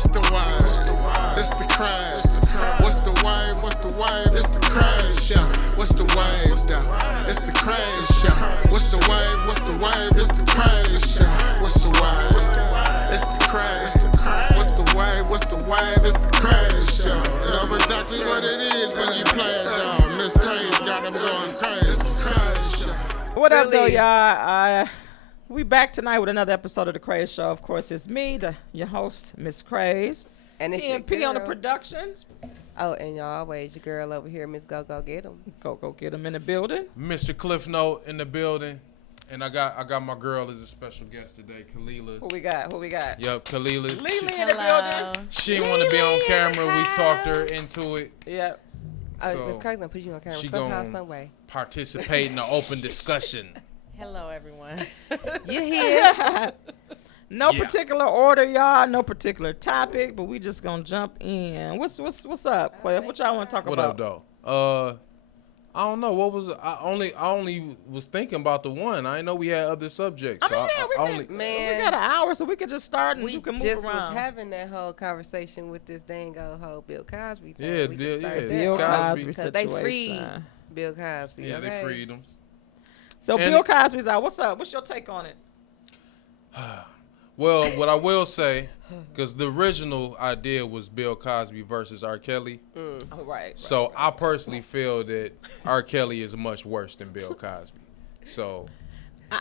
What's the wave? It's the Kraze. What's the wave? What's the wave? It's the Kraze show. What's the wave? It's the Kraze show. What's the wave? What's the wave? It's the Kraze show. What's the wave? It's the Kraze. What's the wave? What's the wave? It's the Kraze show. You know exactly what it is when you play it, y'all. Miss Kraze got them going crazy. It's the Kraze show. What up, though, y'all? We back tonight with another episode of the Kraze Show. Of course, it's me, your host, Miss Kraze. And it's TNP on the productions. Oh, and y'all always your girl over here, Miss Go Get 'em. Go get them in the building. Mr. Cliff Note in the building. And I got my girl as a special guest today, Kalila. Who we got? Yep, Kalila. Lily in the building. She didn't want to be on camera. We talked her into it. Yep. Oh, Miss Kraze gonna put you on camera She somehow, gonna some way. participate in the open discussion. Hello, everyone. You here? No particular order, y'all. No particular topic, but we just gonna jump in. What's up, Cliff? What y'all want to talk What about? up, though? I don't know. What was it? I only was thinking about the one. I didn't know we had other subjects. I mean, So we got an hour, so we could just start and you can move just around. was having that whole conversation with this dang old whole Bill Cosby thing. Yeah, we just started Bill that. Cosby Because they situation. freed Bill Cosby. Yeah, okay? they freed him. So And- Bill Cosby's out. What's up? What's your take on it? Well, what I will say, because the original idea was Bill Cosby versus R. Kelly. Oh, right. So I personally feel that R. Kelly is much worse than Bill Cosby. So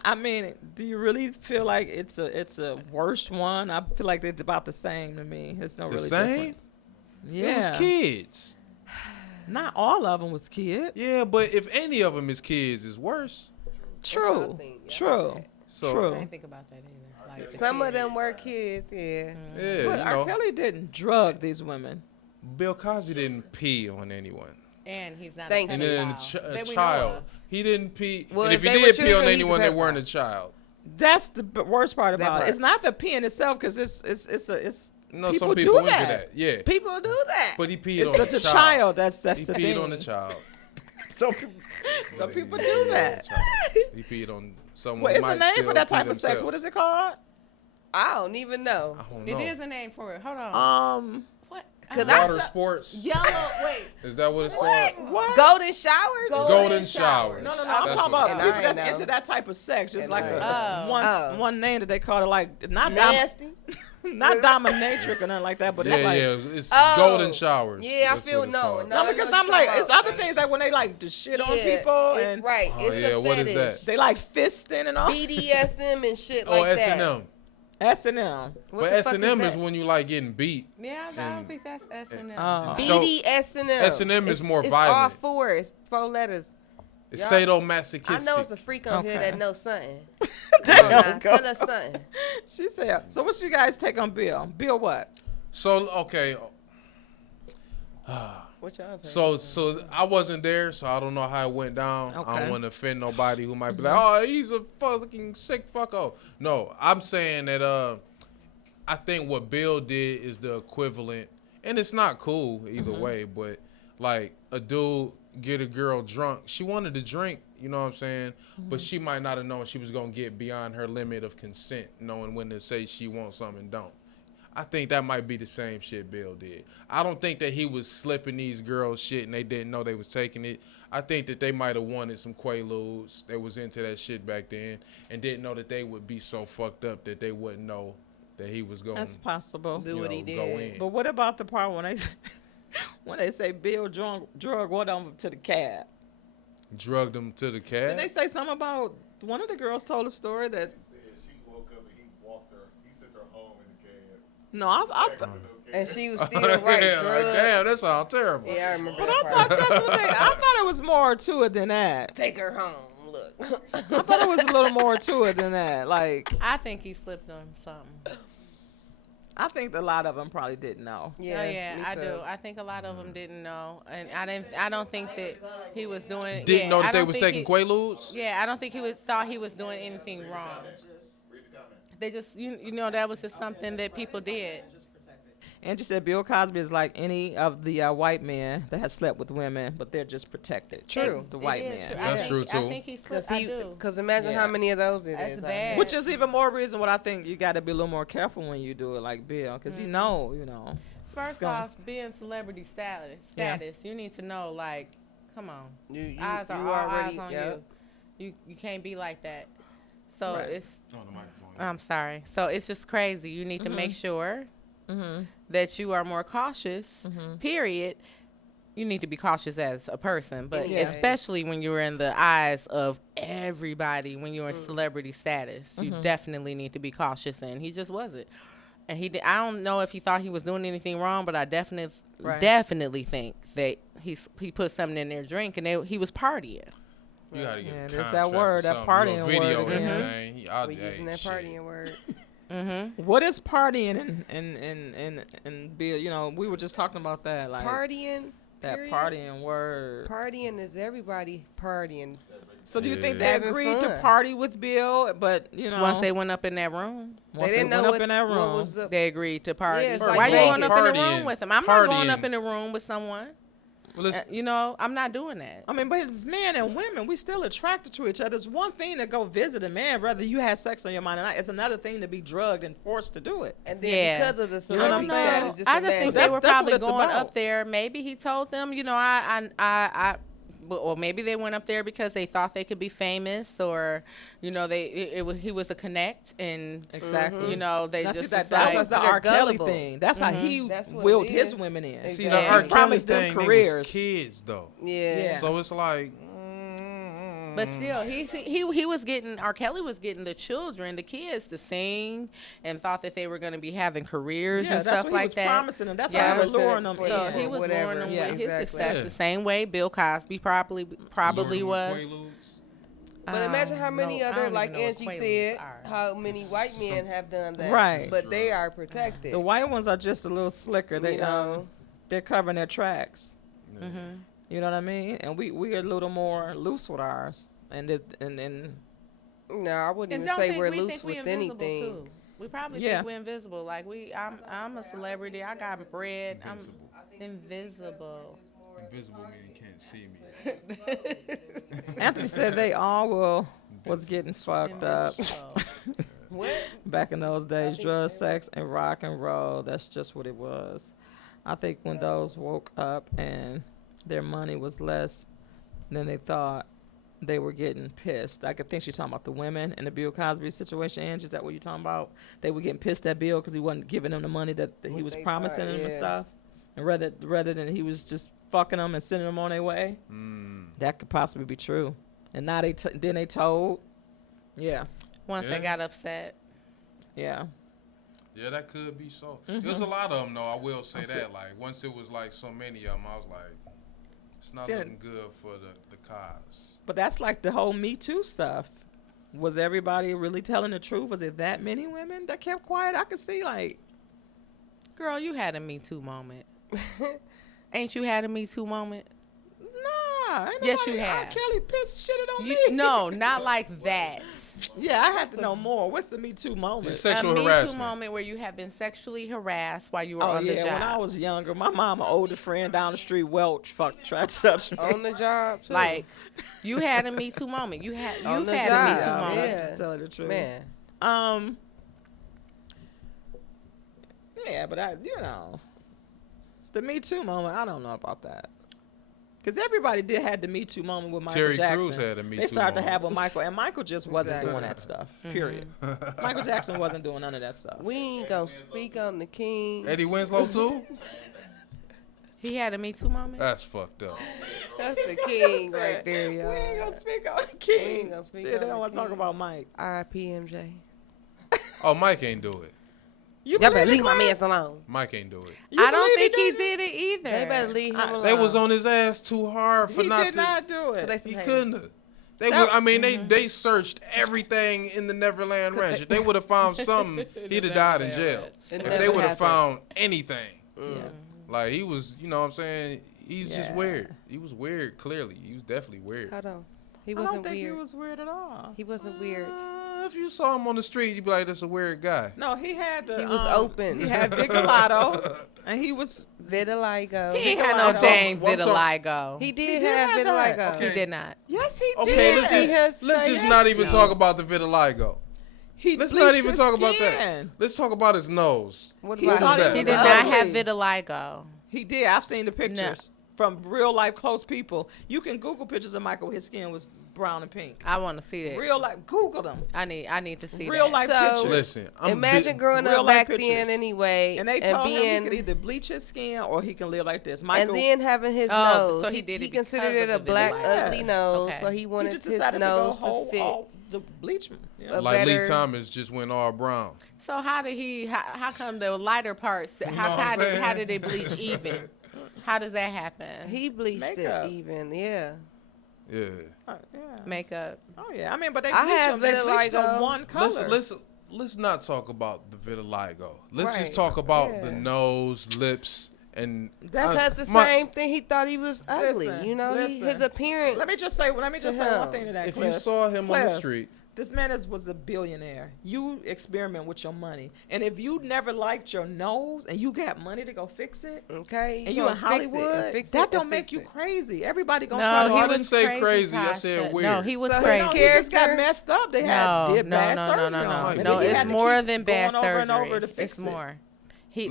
I mean, do you really feel like it's a worse one? I feel like they're about the same to me. It's no The really same? difference. Yeah. it was kids. Not all of them was kids. Yeah, but if any of them is kids, it's worse. True. I think, yeah. True. So I True. didn't think about that either. Like Some of them were kids, yeah. yeah, But you R. know, Kelly didn't drug these women. Bill Cosby didn't pee on anyone. and he's not Thank a And you. then pedophile a that we know child. of. He didn't pee. Well, and if if he they were did pee on children, he's a anyone, they pedophile. weren't a child. That's the worst part That about it. part. It's not the peeing itself because it's No, people some people do into that. that. Yeah. People do that. But he peed It's on such the a child. That's He the peed thing. on the child. Some people do that. He peed on someone. What who is the might name still for that pee type of sex? themselves. What is it called? I don't even know. I don't It know. is a name for it. Hold on. What? Cause Water I sports. Yellow. Wait. Is that what it's called? What? golden showers. Golden showers. No. I'm That's talking what about it's I people ain't that's know. into that type of sex. Just And like I a, ain't one name that they call it, like not Nasty. not dominatrix or nothing like that, but Yeah, it's like it's Oh. golden showers. Yeah, I That's feel what it's no. called. no, because I'm like it's other things like when they like to shit on people and right. Oh, It's yeah, a what fetish. is that? they like fisting and all. BDSM and shit Oh, like S&M. that. S&M. What But the fuck S&M is that? when you like getting beat. Yeah, I don't think that's S&M. Oh. BDSM. S&M is more It's violent. all four. It's 4 letters. It's Y'all- sadomasochistic. I know it's a freak on here Okay. that knows something. Damn, Now, go. tell us something. She said. So what's you guys take on Bill? Bill what? So okay. What y'all say? So I wasn't there, so I don't know how it went down. I Okay. don't want to offend nobody who might be like, "Oh, he's a fucking sick fucko." No, I'm saying that I think what Bill did is the equivalent, and it's not cool either way. But like a dude get a girl drunk, she wanted to drink, you know what I'm saying? But she might not have known she was gonna get beyond her limit of consent, knowing when to say she wants something and don't. I think that might be the same shit Bill did. I don't think that he was slipping these girls shit and they didn't know they was taking it. I think that they might have wanted some Quaaludes. They was into that shit back then and didn't know that they would be so fucked up that they wouldn't know that he was going That's possible. Do what he go did. in. But what about the part when they say Bill drug one of them to the cab? Drugged them to the cab. Did they say something about one of the girls told a story that She woke up and he walked her. He sent her home in the cab. no, I And she was still right. Yeah, like, drugged. damn, that sounds terrible. Yeah, I remember but that I part. thought that's what they. I thought it was more to it than that. Take her home. Look. I thought it was a little more to it than that. Like I think he slipped on something. I think a lot of them probably didn't know. Yeah, oh yeah, me I too. do. I think a lot of them didn't know, and I don't think that he was doing. Didn't yeah, know I that they don't was think taking Quaaludes? Yeah, I don't think he thought he was doing anything wrong. They just you know that was just something that people did. Angie said Bill Cosby is like any of the white men that has slept with women, but they're just protected. True. The white It is man. true. That's I true, think, I too. think he's Because imagine Yeah. how many of those it That's is. bad. Which is even more reason what I think you got to be a little more careful when you do it like Bill, because Mm-hmm. you know. First gonna- off, being celebrity status, Yeah. you need to know, like, come on. You Eyes are all eyes on you. You can't be like that. So Right. it's, Oh, the microphone. I'm sorry. So it's just crazy. You need to make sure that you are more cautious, period. You need to be cautious as a person, but Yeah. especially when you're in the eyes of everybody, when you're in celebrity status, you definitely need to be cautious, and he just wasn't. And I don't know if he thought he was doing anything wrong, but I definitely think that he put something in their drink, and he was partying. You gotta get Yeah, a there's that contract word, or that something. partying You a video word and again. everything. I'll- We're hey, using that shit. partying word. What is partying and Bill? You know, we were just talking about that, like Partying. that period. partying word. Partying is everybody partying. So do you think Yeah. they Having agreed to fun. party with Bill? But you know, Once they went up in that room, once they didn't know went what, up in that what room, was the. they agreed to party. Yeah, it's Why like you going Vegas. up in the Partying- room with him? I'm not going partying. up in the room with someone. Well, it's, You know, I'm not doing that. I mean, but it's men and women. We still attracted to each other. It's one thing to go visit a man, whether you had sex on your mind or not. It's another thing to be drugged and forced to do it. And then Yeah. because of the You know what I'm celebrity saying? status, just I just imagine. think That's- they were that's what probably it's going about. up there. Maybe he told them, you know, or maybe they went up there because they thought they could be famous, or you know, he was a connect, and Exactly. you know, they Now, see, just that was like, was the they're R. Kelly gullible. thing. That's how he That's what willed it his is. women in. see, Exactly. the Yeah. R. He Kelly promised them thing, they careers. was kids, though. Yeah. So it's like, but still, he was getting, R. Kelly was getting the children, the kids, to sing, and thought that they were going to be having careers Yeah, and that's stuff what he like was that. promising them. That's Yeah. how he was luring them For- So in. he was whatever. luring them Yeah, with his exactly. success Yeah. the same way Bill Cosby probably was. But imagine how many no, I other, don't like even know what Angie Quaaludes said, are. how many white men have done that. Right. But they are protected. The white ones are just a little slicker. They You know? they're covering their tracks. Mm-hmm. You know what I mean? And we are a little more loose with ours. And No, I wouldn't And even don't say think we're we loose think we with invisible anything. too. We probably Yeah. think we're invisible. Like I'm a celebrity. I got bread. I'm invisible. Invisible meaning can't see me. Anthony said they all was getting fucked up Invisible. What? back in those days. Drugs, sex, and rock and roll. That's just what it was. I think when those woke up and their money was less than they thought, they were getting pissed. I could think she's talking about the women in the Bill Cosby situation. Angie, is that what you're talking about? They were getting pissed at Bill because he wasn't giving them the money that he What was they promising thought, them and yeah. stuff. And rather than he was just fucking them and sending them on their way, that could possibly be true. And now then they told, yeah, Once Yeah. they got upset. yeah. Yeah, that could be so. There's a lot of them, though. I will say That's that. it. Like, once it was like so many of them, I was like, it's not Then- looking good for the cause. But that's like the whole Me Too stuff. Was everybody really telling the truth? Was it that many women that kept quiet? I could see like, Girl, you had a Me Too moment. Ain't you had a Me Too moment? nah. Ain't Yes, nobody- you R. have. Kelly pissed shitted on me. No, not like that. Yeah, I had to know more. What's the Me Too moment? It's sexual a Me Too harassment. moment where you have been sexually harassed while you were Oh on the yeah, job. when I was younger, my mom, an older friend down the street, Welch, tried to touch me. On the job, too. Like, you had a Me Too moment. You've On had the a Me Too job, moment. yeah. Just tell her the truth. Man. Yeah, but the Me Too moment, I don't know about that. Because everybody had the Me Too moment with Michael Terry Jackson. Crews had a Me They Too started to moment. have with Michael, and Michael just wasn't Exactly. doing that stuff. Period. Michael Jackson wasn't doing none of that stuff. We ain't gonna speak on the king. Eddie Winslow, too? He had a Me Too moment. That's fucked up. That's the king right there, We ain't y'all. gonna speak on the king. ain't gonna speak Shit, on they the don't want to talk king. about Mike. R.I.P. MJ. Oh, Mike ain't do it. You Y'all better believe leave it, my Cliff? man alone. Mike ain't do it. You I don't believe think he did did it either. They better leave him alone. They was on his ass too hard for He not did to. not do So they it. some He haters. couldn't have. They That- would. I mean, they searched everything in the Neverland Ranch. If they would have found something, he'd have died in jail. It If never they would have happened. found anything, Yeah. like he was, you know what I'm saying? He's just Yeah. weird. He was weird. Clearly, he was definitely weird. Hold on. He I don't wasn't think weird. he was weird at all. He wasn't weird. If you saw him on the street, you'd be like, "That's a weird guy." No, he had the. He was open. He had vitiligo, and he was. Vitiligo. He ain't had no Vitiligo. dang What I'm talking- vitiligo. He did did have have that. vitiligo. Okay. He did not. Yes, he Okay, did. let's just not even talk about the vitiligo. He Let's bleached not even his talk about that. skin. Let's talk about his nose. What He about thought him? it He was did not have ugly. vitiligo. He did. I've seen the pictures from real life close people. You can Google pictures of Michael. His skin was brown and pink. I want to see that. Real life. Google them. I need to see Real that. life So- pictures. Listen, I'm Imagine growing real up life back pictures. then anyway, And they told him he being could either bleach his skin or he can live like this. Michael. and then having his Oh, nose. so he did it because considered it of a the black vitiligo. ugly nose, Okay. so he he wanted just his decided to go nose whole to fit. all the bleachment. Yeah. A like Lee better- Thomas just went all brown. So how did he? How come the lighter parts? know what How I'm saying? how did they bleach even? How does that happen? He bleached Makeup. it even, yeah. Yeah. Yeah. Makeup. Oh yeah. I mean, but they I bleach have them. They bleach them vitiligo. one color. Let's not talk about the vitiligo. Let's Right. just talk about the Yeah. nose, lips, and That's Because the my- same thing, he thought he was ugly. Listen, you know, listen. his appearance. Let me just say one to thing to that. If Cliff. you saw him on the Cliff, street, this man was a billionaire. You experiment with your money, and if you never liked your nose and you got money to go fix it, Okay, and you gonna in fix it and Hollywood, fix it that and don't fix make you it. crazy. Everybody gonna No, try to. he I was didn't say crazy, I Tasha. said No, weird. he was So his crazy. No, he just got character- messed up. They No, had did no, bad no, surgery no, on no, him, no. and No, then he it's had to more keep than bad going over and surgery. over to fix It's it. more.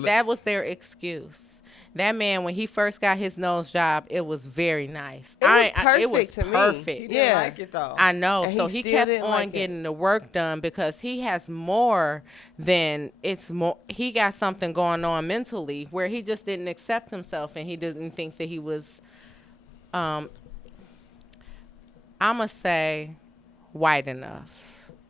That was their excuse. That man, when he first got his nose job, it was very nice. It was it was perfect to me. perfect. He didn't Yeah. like it though. I know. And So he he still kept didn't on like it. getting the work done because he has more than it's more. He got something going on mentally where he just didn't accept himself and he didn't think that he was. I'ma say white enough.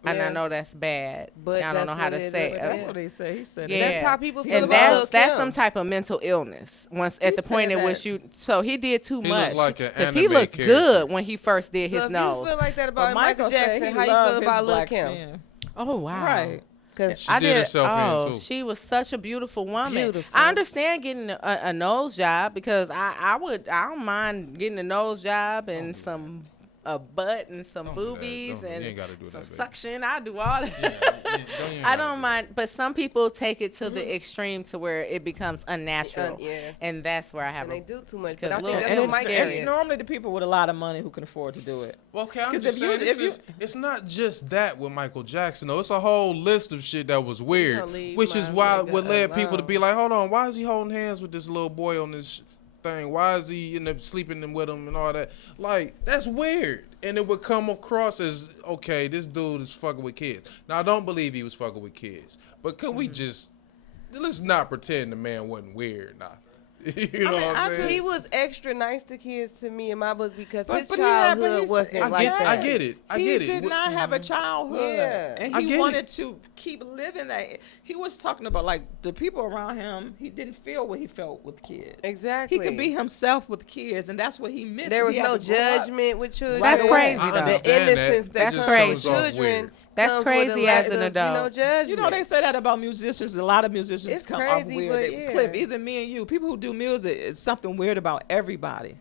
And I Yeah. know that's bad, But I don't know that's how what to it say is. it. That's what he said. He said Yeah. That's how people feel And about Lil' that's Kim. some type of mental illness. Once at He the point said in which that. you, so he did too He much looked like an because he anime looked character. good when he first did So his if nose. you feel like that But about Michael said Jackson, he how you loved feel his about Lil' black Kim? skin. Oh wow! Right. Because She did herself in, too. She was such a beautiful woman. Beautiful. I understand getting a nose job because I don't mind getting a nose job and some a butt and some Don't do that. boobies Don't- you and ain't gotta do some that, baby. suction. I do all that. even I gotta don't do mind, but some people take it to the extreme to where it becomes unnatural, yeah. and that's where I have and they a do too much. But I Because think Lil' that's And what Kim's Mike scary. it's did. normally the people with a lot of money who can afford to do it. Well, okay, I'm 'Cause just if you- saying, if you- it's not just that with Michael Jackson, though. It's a whole list of shit that was weird, gonna leave which is my why nigga what led people to alone. be like, hold on, why is he holding hands with this little boy on this thing? Why is he end up sleeping with him and all that? Like, that's weird. And it would come across as, okay, this dude is fucking with kids. Now, I don't believe he was fucking with kids, but can we just, let's not pretend the man wasn't weird, nah. You know mean, what I I'm saying? He was extra nice to kids to me in my book because But- his but he had- but childhood he's- wasn't I like get- that. I get it. I He get it. did not have a childhood, Yeah. and I he get it. wanted to keep living that. He was talking about like the people around him. He didn't feel what he felt with kids. Exactly. He could be himself with kids, and that's what he missed. There was He had no to grow up. judgment with children. That's Right. crazy, I though. understand The innocence that. that That's comes crazy. with children. That's comes with crazy a as lack an of, adult. judgment. You know they say that about musicians. A lot of musicians It's come off crazy, weird. but They yeah. Clip either me and you. People who do music, it's something weird about everybody.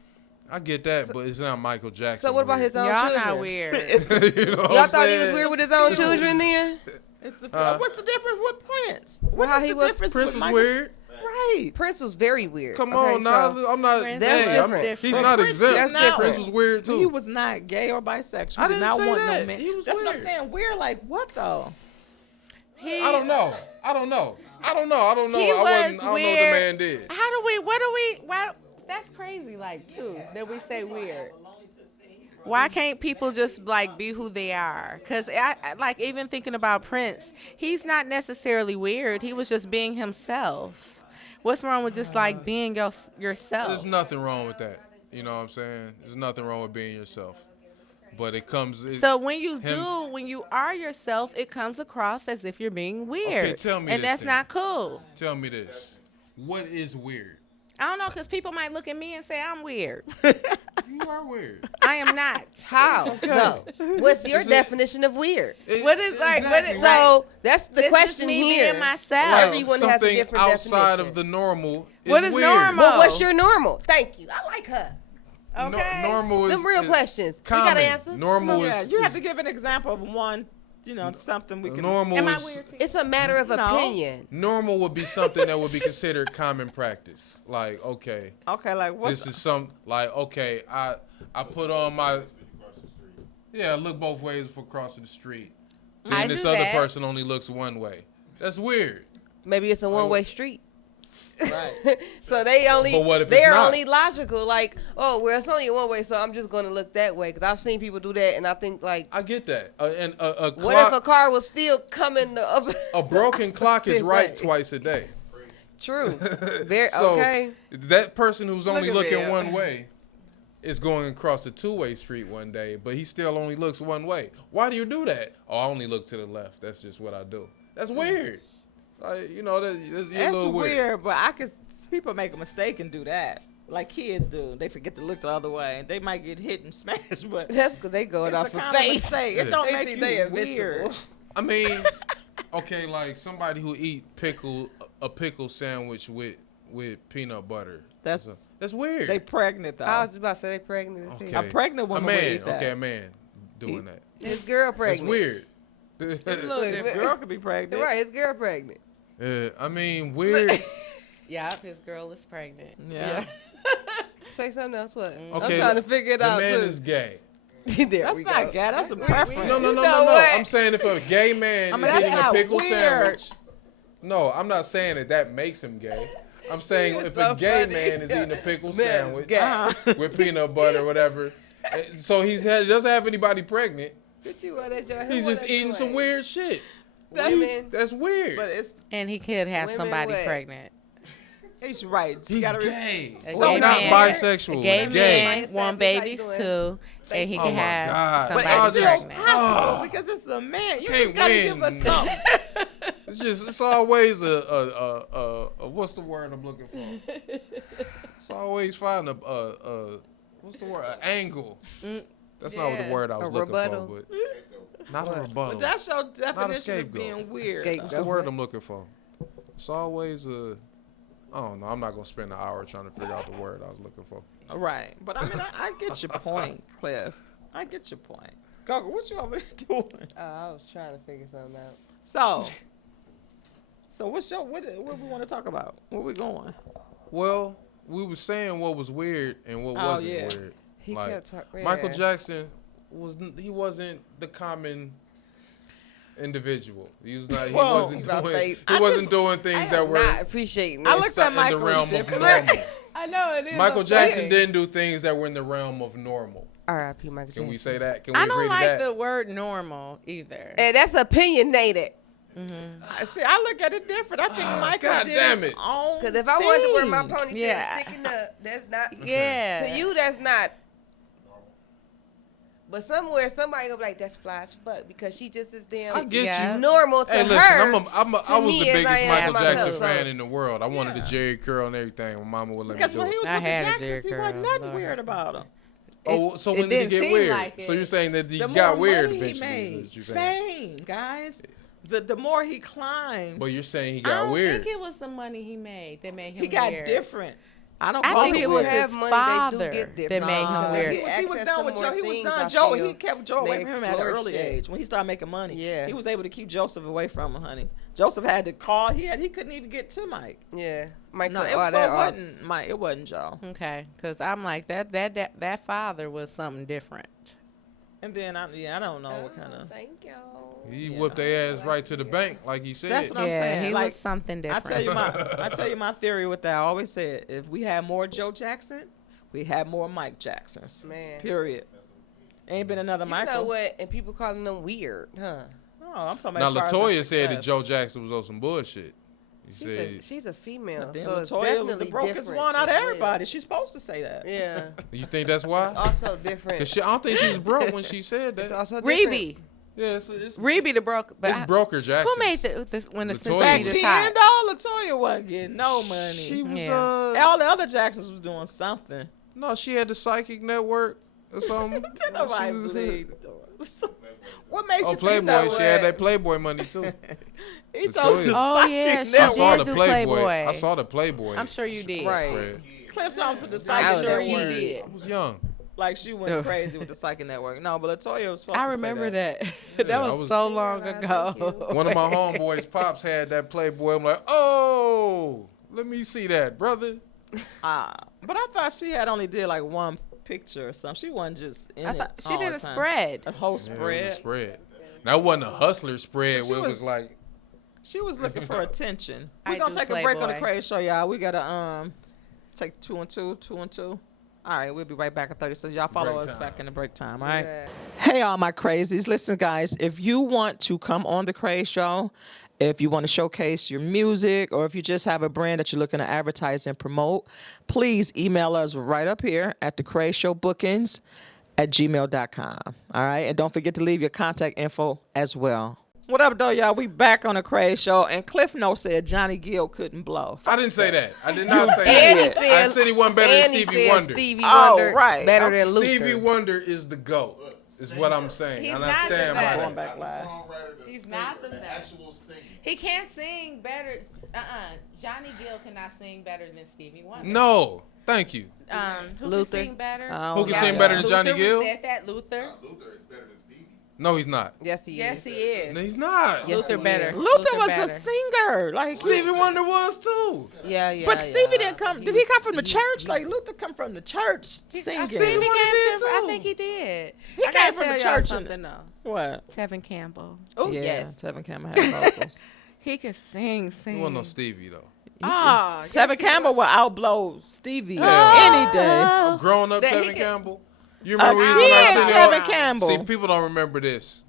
I get that, but it's not Michael Jackson. So what about weird. his own Y'all children? not weird. It's, You know what Y'all I'm thought he was saying? weird with his own children then? it's what's the difference with Prince? What how is he the was- difference Prince with was Michael? weird. Right. Prince was very weird. Come Okay, on, nah, so- I'm not. Prince That's hey, different. he's But not Prince exempt. is not- Prince was weird too. He was not gay or bisexual. I He did didn't not say want that. no man. He was That's what I'm weird. saying. Weird, like what though? I don't know. I don't know. He I was don't know what the weird. man did. Why, that's crazy, like, too, that we say weird. Why can't people just, like, be who they are? Because, like, even thinking about Prince, he's not necessarily weird. He was just being himself. What's wrong with just, like, being yourself? There's nothing wrong with that. You know what I'm saying? There's nothing wrong with being yourself. But it comes. So when you him- when you are yourself, it comes across as if you're being weird. Okay, tell me and this that's then. not cool. Tell me this. What is weird? I don't know, because people might look at me and say I'm weird. You are weird. I am not. How? No. What's your Is it- definition of weird? What is like? What is Exactly. like? So that's the This is question me here. being myself. Everyone has a Something different outside definition. of the normal. What is weird. normal? Well, what's your normal? Thank you. I like her. Okay. Normal is Them real is questions. Common. We got answers. Normal Yeah, is you have is- to give an example of one, something we can. normal Am I is weird to you? It's a matter of No. opinion. normal would be something that would be considered common practice. Like, okay, Okay, like what's this is some like okay, I put on my look both ways for crossing the street. Then I this do other that. person only looks one way. That's weird. Maybe it's a one-way street. right? So they only But what if it's they're not? only logical. Like, oh, well, it's only one way, so I'm just gonna look that way. Because I've seen people do that, and I think like, I get that. And a what if a clock, car was still coming the other? a broken clock is opposite right way? twice a day. True. Very So okay. that person who's only at looking Bill. one way is going across a two-way street one day, but he still only looks one way. Why do you do that? Oh, I only look to the left. That's just what I do. That's weird. Like, that's you're a That's little weird, but people make a mistake and do that. Like kids do. They forget to look the other way. They might get hit and smashed, but That's because they going it's off a for kind of face. mistake. It don't They make think you they weird. invincible. I mean, okay, like somebody who eat a pickle sandwich with peanut butter. That's weird. They pregnant though. I was just about to say they pregnant. As hell. A pregnant a woman would man, eat that. okay, a man doing that. His girl That's pregnant. weird. Look, this girl could be pregnant. Right, his girl pregnant. I mean, weird. Yep, his girl is pregnant. Yeah. Say something else. What? Okay, I'm trying to figure it the out man too. is gay. There That's we not go. gay. That's a preference. No. You know what? I'm saying if a gay man I mean, is that's eating a not pickle weird. sandwich. No, I'm not saying that makes him gay. I'm saying It's if so a gay funny. man is eating a pickle Man, sandwich gay. with peanut butter or whatever, so he doesn't have anybody pregnant. Put you on that joint. He's Who just want that eating some joint? weird shit. Women. That's weird. But it's And he could have Women somebody what? pregnant. he's right. You He's gotta gay. A So gay not man- bisexual. A gay gay. man want How you babies doing? too, and he Oh can my have God. But somebody it's just- still pregnant. possible because it's a man. You Can't just gotta win. give us something. It's always a what's the word I'm looking for? It's always finding a what's the word? An angle. That's not what the Yeah. word I was A looking rebuttal. for, but not a rebuttal. But that's your definition of scapegoat. being weird. Scapegoat. That's the word I'm looking for. It's always I don't know. I'm not gonna spend an hour trying to figure out the word I was looking for. Right. But I mean, I get your point, Cliff. I get your point. Gogo, what you over there doing? Oh, I was trying to figure something out. So what we want to talk about? Where we going? Well, we were saying what was weird and what Oh, wasn't yeah. weird. He Like, kept talking. Michael Jackson wasn't the common individual. He was not. He Whoa. wasn't About doing. face. He I wasn't just- doing things that were not appreciating I this. looked at in the Michael realm of different. normal. I know it is. Michael I'm Jackson saying. didn't do things that were in the realm of normal. R.I.P. Michael Jackson. Can we say that? Can we I agree don't to like that? the word normal either. And that's opinionated. See, I look at it different. I think Michael God did damn his it. own Because if I wanted to wear my thing. ponytail Yeah. sticking up, that's not. Yeah. To you, that's not. But somewhere, somebody gonna be like, "That's fly as fuck," because she just is damn I get Yeah. you. normal to Hey, listen, her. I was me the as biggest I am Michael myself, Jackson so- fan in the world. I wanted Yeah. a Jerry curl and everything. My mama would let Because me when do he it. was I with the had a Jacksons, Jerry he curl, wasn't nothing Lord. weird about him. Oh, so it when did he didn't get seem weird? like So it. you're saying that he The got more weird money he eventually? made, Is what you're saying. fame, guys. The more he climbed, But you're saying he I got don't weird. think it was the money he made that made him he got weird. different. I don't I call think it it people was weird. have his money, they do father get different. that made him Nah, weird. He was Access done to with more Joe. He was things, done. I Joe, feel. he kept Joe away They from him at an explore early shit. age when he started making money. Yeah. He was able to keep Joseph away from him, honey. Joseph had to call. He couldn't even get to Mike. Yeah, Mike. No, cut it, all so that it off. wasn't Mike. It wasn't Joe. Okay, because I'm like that father was something different. And then I don't know what kind of. Thank y'all. He Yeah. whooped their ass right to the bank, like he said. That's what I'm Yeah, saying. he Like, was something I different. tell you my theory with that. I always said if we had more Joe Jackson, we had more Mike Jacksons. Man. Period. Ain't been another You Michael. know what? And people calling them weird, huh? No, I'm talking Now about. as far as Latoya the said that success. Joe Jackson was on some bullshit. He said, She's a female, Then so it's Latoya was the definitely brokest different one out of as well. everybody. She's supposed to say that. Yeah, "You think that's why?" also different. 'Cause I don't think she was broke when she said It's that. also different. Reby, Yeah, it's Reby the broke, but it's broker Jackson. who made this when the Latoya Back centimeters then, hot? though, Latoya wasn't getting no money. She was Yeah. All the other Jacksons was doing something. no, she had the psychic network or something. Didn't nobody She was- believe. What made Oh, you Playboy. think that? She had that Playboy money too. He Latoya. told the Oh, psychic yeah, she I network. saw did the do Playboy. Playboy. I saw the Playboy. I'm sure you did. Right. spread. Cliff Thompson, the I'm psychic sure he network. did. I was young. Like she went crazy with the Psychic Network. No, but Latoya was supposed I to remember say that. I was was- so long Thank ago. you. One of my homeboys' pops had that Playboy. I'm like, oh, let me see that, brother. But I thought she had only did like one picture or something. She wasn't just in I it thought she all did the a time. spread. A whole Yeah, it spread. was a spread. That wasn't a hustler spread So she where it was- was like, She was looking for attention. I We're gonna do take a break on the Playboy. Kraze show, y'all. We gotta take 2 and 2, 2 and 2. All right, we'll be right back at 30. So y'all follow Break us time. back in the break time. All right. Yeah. Hey, all my crazies. Listen, guys, if you want to come on the Kraze show, if you want to showcase your music, or if you just have a brand that you're looking to advertise and promote, please email us right up here at the Kraze Show Bookings at gmail.com. All right. And don't forget to leave your contact info as well. What up, though, y'all? We back on the Kraze show, and Cliff Note said Johnny Gill couldn't blow. I didn't say that. I did not say And he that. said, I said he wasn't better than and he Stevie said Wonder. Stevie Oh, Wonder right. better than Luther. Stevie Wonder is the GOAT, is what I'm saying. He's and not I stand the by best. Going that. back live. He's not the the best. actual singer. He can't sing better. Johnny Gill cannot sing better than Stevie Wonder. No, thank you. Who Luther. can sing better? Who can Yeah, sing better than Luther, Johnny we Gill? said that. Luther. Luther is better than Stevie. No, he's not. Yes, he Yes, is. he is. No, he's not. Yes, Luther he better. is. Luther was better. a singer. Like, Stevie Wonder was too. Yeah, yeah. but Stevie yeah. didn't come. Did he come from the church? Like, Luther come from the church singing. I think he Wonder did I too. think he did. He I came gotta from tell the y'all church something though. What? Tevin Campbell. Oh, Yeah, yes. Tevin Campbell had vocals. He can sing. He wasn't no Stevie though. Oh, Tevin Campbell will outblow Stevie Yeah. any day. Growing up, That he Tevin can- Campbell. You remember he was on Again, our Tevin City Campbell. See, people don't remember this.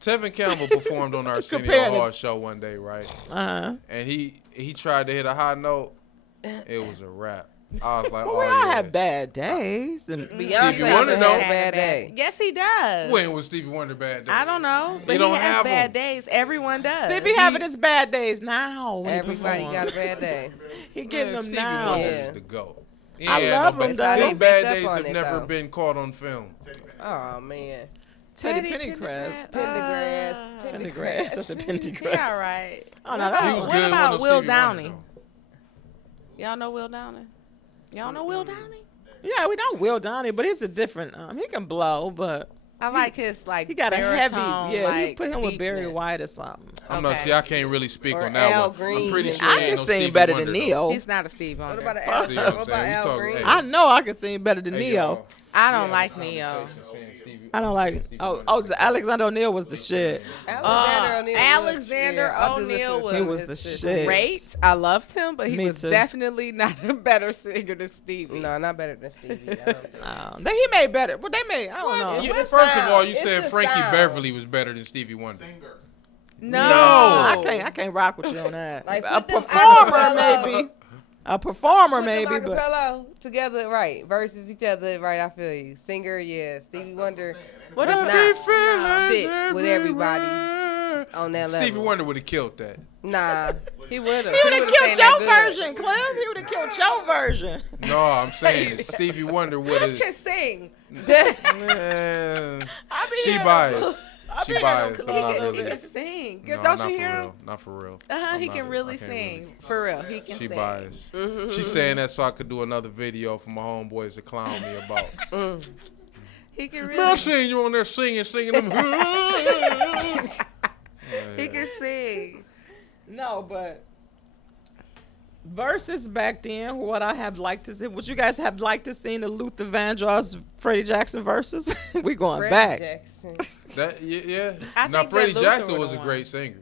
Tevin Campbell performed on our City Comparing Hall this- show one day, right? Uh-huh. And he tried to hit a high note. It was a rap. I was like, Well, oh we all yeah. have bad days. And Beyonce Stevie Wonder has don't. a bad day. Yes, he does. When was Stevie Wonder bad? Day? I don't know, but You he don't has have bad 'em. days. Everyone does. Stevie having his bad days now. When Everybody he got a perform. bad day. He getting Man, them Stevie now. Wonder Yeah. is the GOAT. I love him, though. Those He bad picked up days on have it, never though. been caught on film. Oh, man. Teddy Pendergrass. Pendergrass. Pendergrass. That's a He Pendergrass. all right. Oh, no, that He was was What good. about with Will Stevie Wonder, Downey? Y'all know Will Downey? Y'all know Will Downey? Yeah, we know Will Downey, but he's a different. He can blow, but I like his like. he got a heavy. baritone, Yeah, he like, put him with Barry deepness. White or something. I'm not. Okay. See, I can't really speak Or on that Al one. Green. I'm pretty I sure I he can ain't no sing Stevie better Wonder, than though. Neo. He's not a Steve What Wonder. about Al, See what I'm what about saying? Al You talk- Green? hey. I know I can sing better than Hey, Neo. y'all. I don't like Neo. I don't like. So Alexander O'Neal was the shit. Alexander O'Neal was- He was the shit. Great. I loved him, but he Me was too. definitely not a better singer than Stevie. No, not better than Stevie. I don't think. He made better. Well, they made. I don't know. What? You- It's first of sound. all, you It's said the Frankie sound. Beverly was better than Stevie Wonder. Singer. No. I can't rock with you on that. Like, A put them performer, acapella. maybe. A performer, Put maybe, them but acapella together, right? Versus each other, right? I feel you. Singer, yeah. Stevie Wonder. What Does if not sit with everybody on that level. Stevie Wonder would have killed that. Nah. he would have? he would have killed your version, Clem. He would have killed your version. No, I'm saying Stevie Wonder would Cliff have. can sing. Man, I be she hearing biased. I She be hearing biased. them I'm not Cliff. He really. can sing. No, Don't not you for hear him? real. Not for real. Uh-huh, he I'm can not- really I can't sing. For real, he can She sing. biased. Mm-hmm. She's saying that so I could do another video for my homeboys to clown me about. He can Man, I really seen you on there singing them. he can sing. No, but versus back then, what I have liked to see, would you guys have liked to see the Luther Vandross, Freddie Jackson versus? We going Fred back. Jackson. That yeah. I Now think that Freddie Luther Jackson would've was a won. great singer.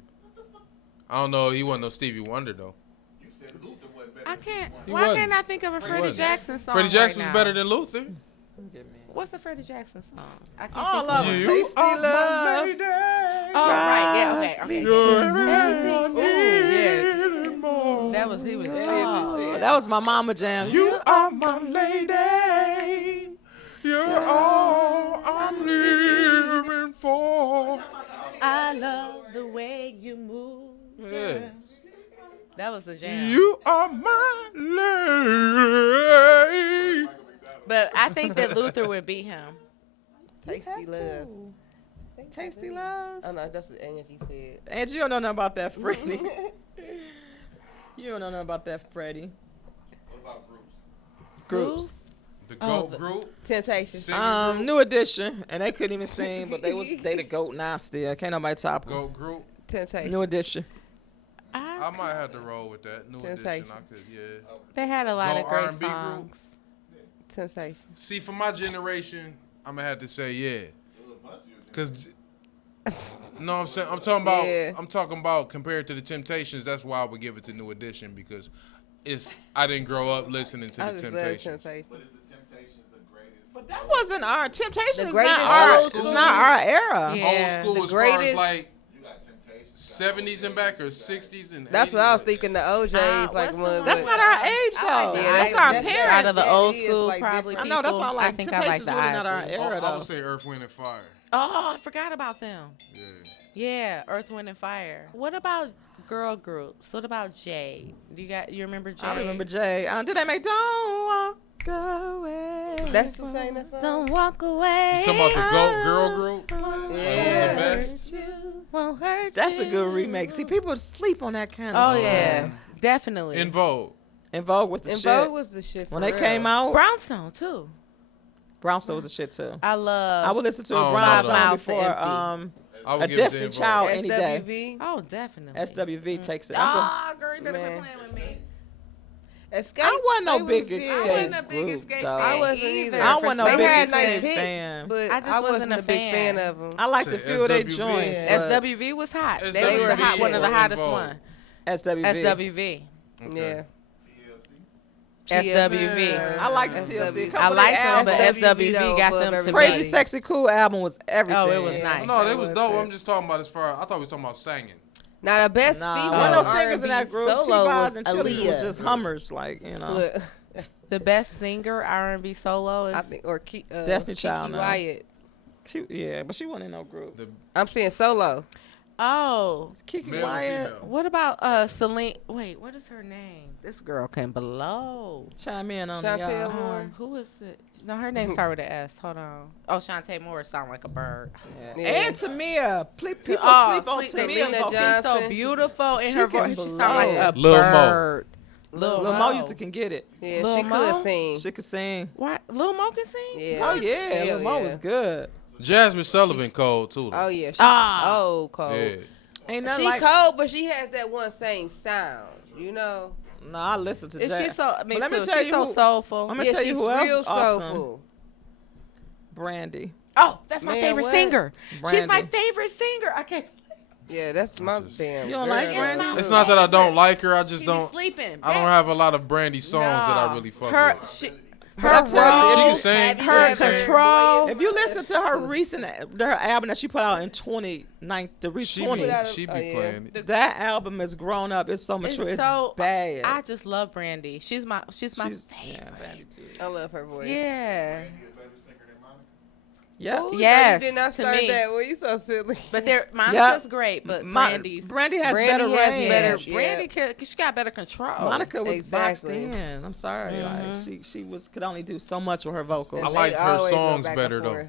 I don't know. He wasn't no Stevie Wonder though. You said Luther wasn't better I than can't. Stevie He Why wasn't. can't I think of a Freddie wasn't. Jackson song? Freddie Jackson right was now? better than Luther. What's the Freddie Jackson song? I can't Oh, I think love of it. it. Tasty are my love. lady. Oh right, yeah, okay. You're everything Ooh, yeah. and more. That was he was. Oh, that was my mama jam. You are my lady. You're all I'm living for. I love the way you move. Yeah. That was the jam. You are my lady. But I think that Luther would beat him. Tasty Love. Tasty love. Oh, no, that's what Angie said. And you don't know nothing about that, Freddie. You don't know nothing about that, Freddie. What about groups? Groups. The Oh, GOAT group. Temptation. Singing group. New Edition, and they couldn't even sing, but they the GOAT now still. Can't nobody top them. GOAT group. Temptation. New Edition. I might have to roll with that. New Edition. Temptation. I could, yeah. They had a lot Go of great R&B group. songs. Temptation. See, for my generation, I'm gonna have to say yeah. Cause, no, I'm saying I'm talking about compared to the Temptations. That's why I would give it to New Edition because I didn't grow up listening to I the just love Temptations. Temptation. But is the Temptations the greatest? But that wasn't our Temptations. The Is greatest not our. old It's school. not our era. Yeah. Old school The as far as greatest- like You got Temptations. 70s and back or 60s and 80s. That's what I was thinking. The OJ's what's like the one. one? That's not our age though. Yeah, that's our that's- parents. Out of the old That is, school, like, probably. different. I know that's why I people. like think I like Temptations. the Really not our Isley. era I though. would say Earth, Wind, and Fire. Oh, I forgot about them. Yeah. Yeah, Earth, Wind, and Fire. What about girl groups? What about Jay? You remember Jay? I remember Jay. Did they make "Don't Walk Away"? That's who sang that song. Don't walk away. You talking about the GOAT girl group? Yeah. The best? Won't hurt That's a you. good remake. See, people sleep on that kind of Oh stuff. yeah, definitely. In Vogue. In Vogue was the And shit. Vogue was the shit. When for they real. came out, Brownstone too. Brownstone was the shit too. I love. I would listen to Oh, a no, Brownstone no. before I would a give it to Destiny In Vogue. Child any day. SWV. Oh, definitely. SWV takes it. I'm go- Oh, girl, you better Man. quit playing with me. Escape. I wasn't no they big was Escape good. I wasn't a big group, Escape though. fan I wasn't either. either. I wasn't no They big had nice Escape hits, fan. but I just I wasn't wasn't a a big fan fan. of them. I like Say the few of their SWV. joints. Yeah. but SWV was hot. They SWV were hot, one of the or hottest In Vogue? one. SWV. SWV. Yeah. SWV. I like the TLC. A couple I of liked their them, but albums. SWV got above them to everybody. Crazy Sexy Cool album was everything. Oh, it was nice. No, they That was was dope. it. I'm just talking about as far. I thought we was talking about singing. Now the best Nah, female one of those R&B singers in that group, solo T-Boz was and Chili, was Aaliyah. just hummers, like, you know. Look, The best singer R&B solo is I think or Destiny Kiki Child now. Wyatt. Yeah, but she wasn't in no group. The I'm saying solo. oh. Kiki male or Wyatt, female. What about Celine? Wait, what is her name? This girl can blow. chime in on Chantel y'all. Moore. Who is it? No, her name started with an S. Hold on. Oh, Shantae Moore sound like a bird. Yeah. Yeah. And Tamia. People sleep on sleep- Tamia. Selena vocal. Johnson. She's so beautiful in She her can voice. She sound like a blow. Lil Mo. bird. Lil Mo used to can get it. Yeah, Lil she Mo? could sing. She could sing. What? Lil Mo can sing? Yeah. Oh yeah, Hell Lil Mo yeah. was good. Jasmine Sullivan cold too. Oh yeah. She, Ah. oh, cold. Yeah. Ain't nothing She like. cold, but she has that one same sound. You know. No, I listen to Is Jazz. she so? I mean, But let me too. tell She's you so who- soulful. I'm gonna Yeah, tell you she's who else real is awesome. soulful. Brandy. Oh, that's my Man, favorite what? singer. She's my Brandy. favorite singer. I can't. Yeah, that's my just- damn. You don't like girl. Brandy? It's not that I don't like her. I just She don't. be sleeping. I don't have a lot of Brandy songs that I really fuck her, with. she, But I her tell you, role, if She you- can sing. her She can sing. control. If you listen to her recent her album that she put out in 2019, the re She 20, be, out- she be oh, yeah. playing. it. that album has grown up. It's so It's mature. It's so bad. I just love Brandy. She's my She's- favorite. yeah, Brandy too. I love her voice. Yeah. Maybe a better singer than Monica. Yeah. Ooh, Yes, you did not to start me. that. Well, you so silly. But Monica's great, but Brandy's. Brandy has Brandy better has range. better- Brandy, she got better control. Monica was boxed Exactly. in. I'm sorry, like she could only do so much with her vocals. I They like her always go songs back better and though. forth.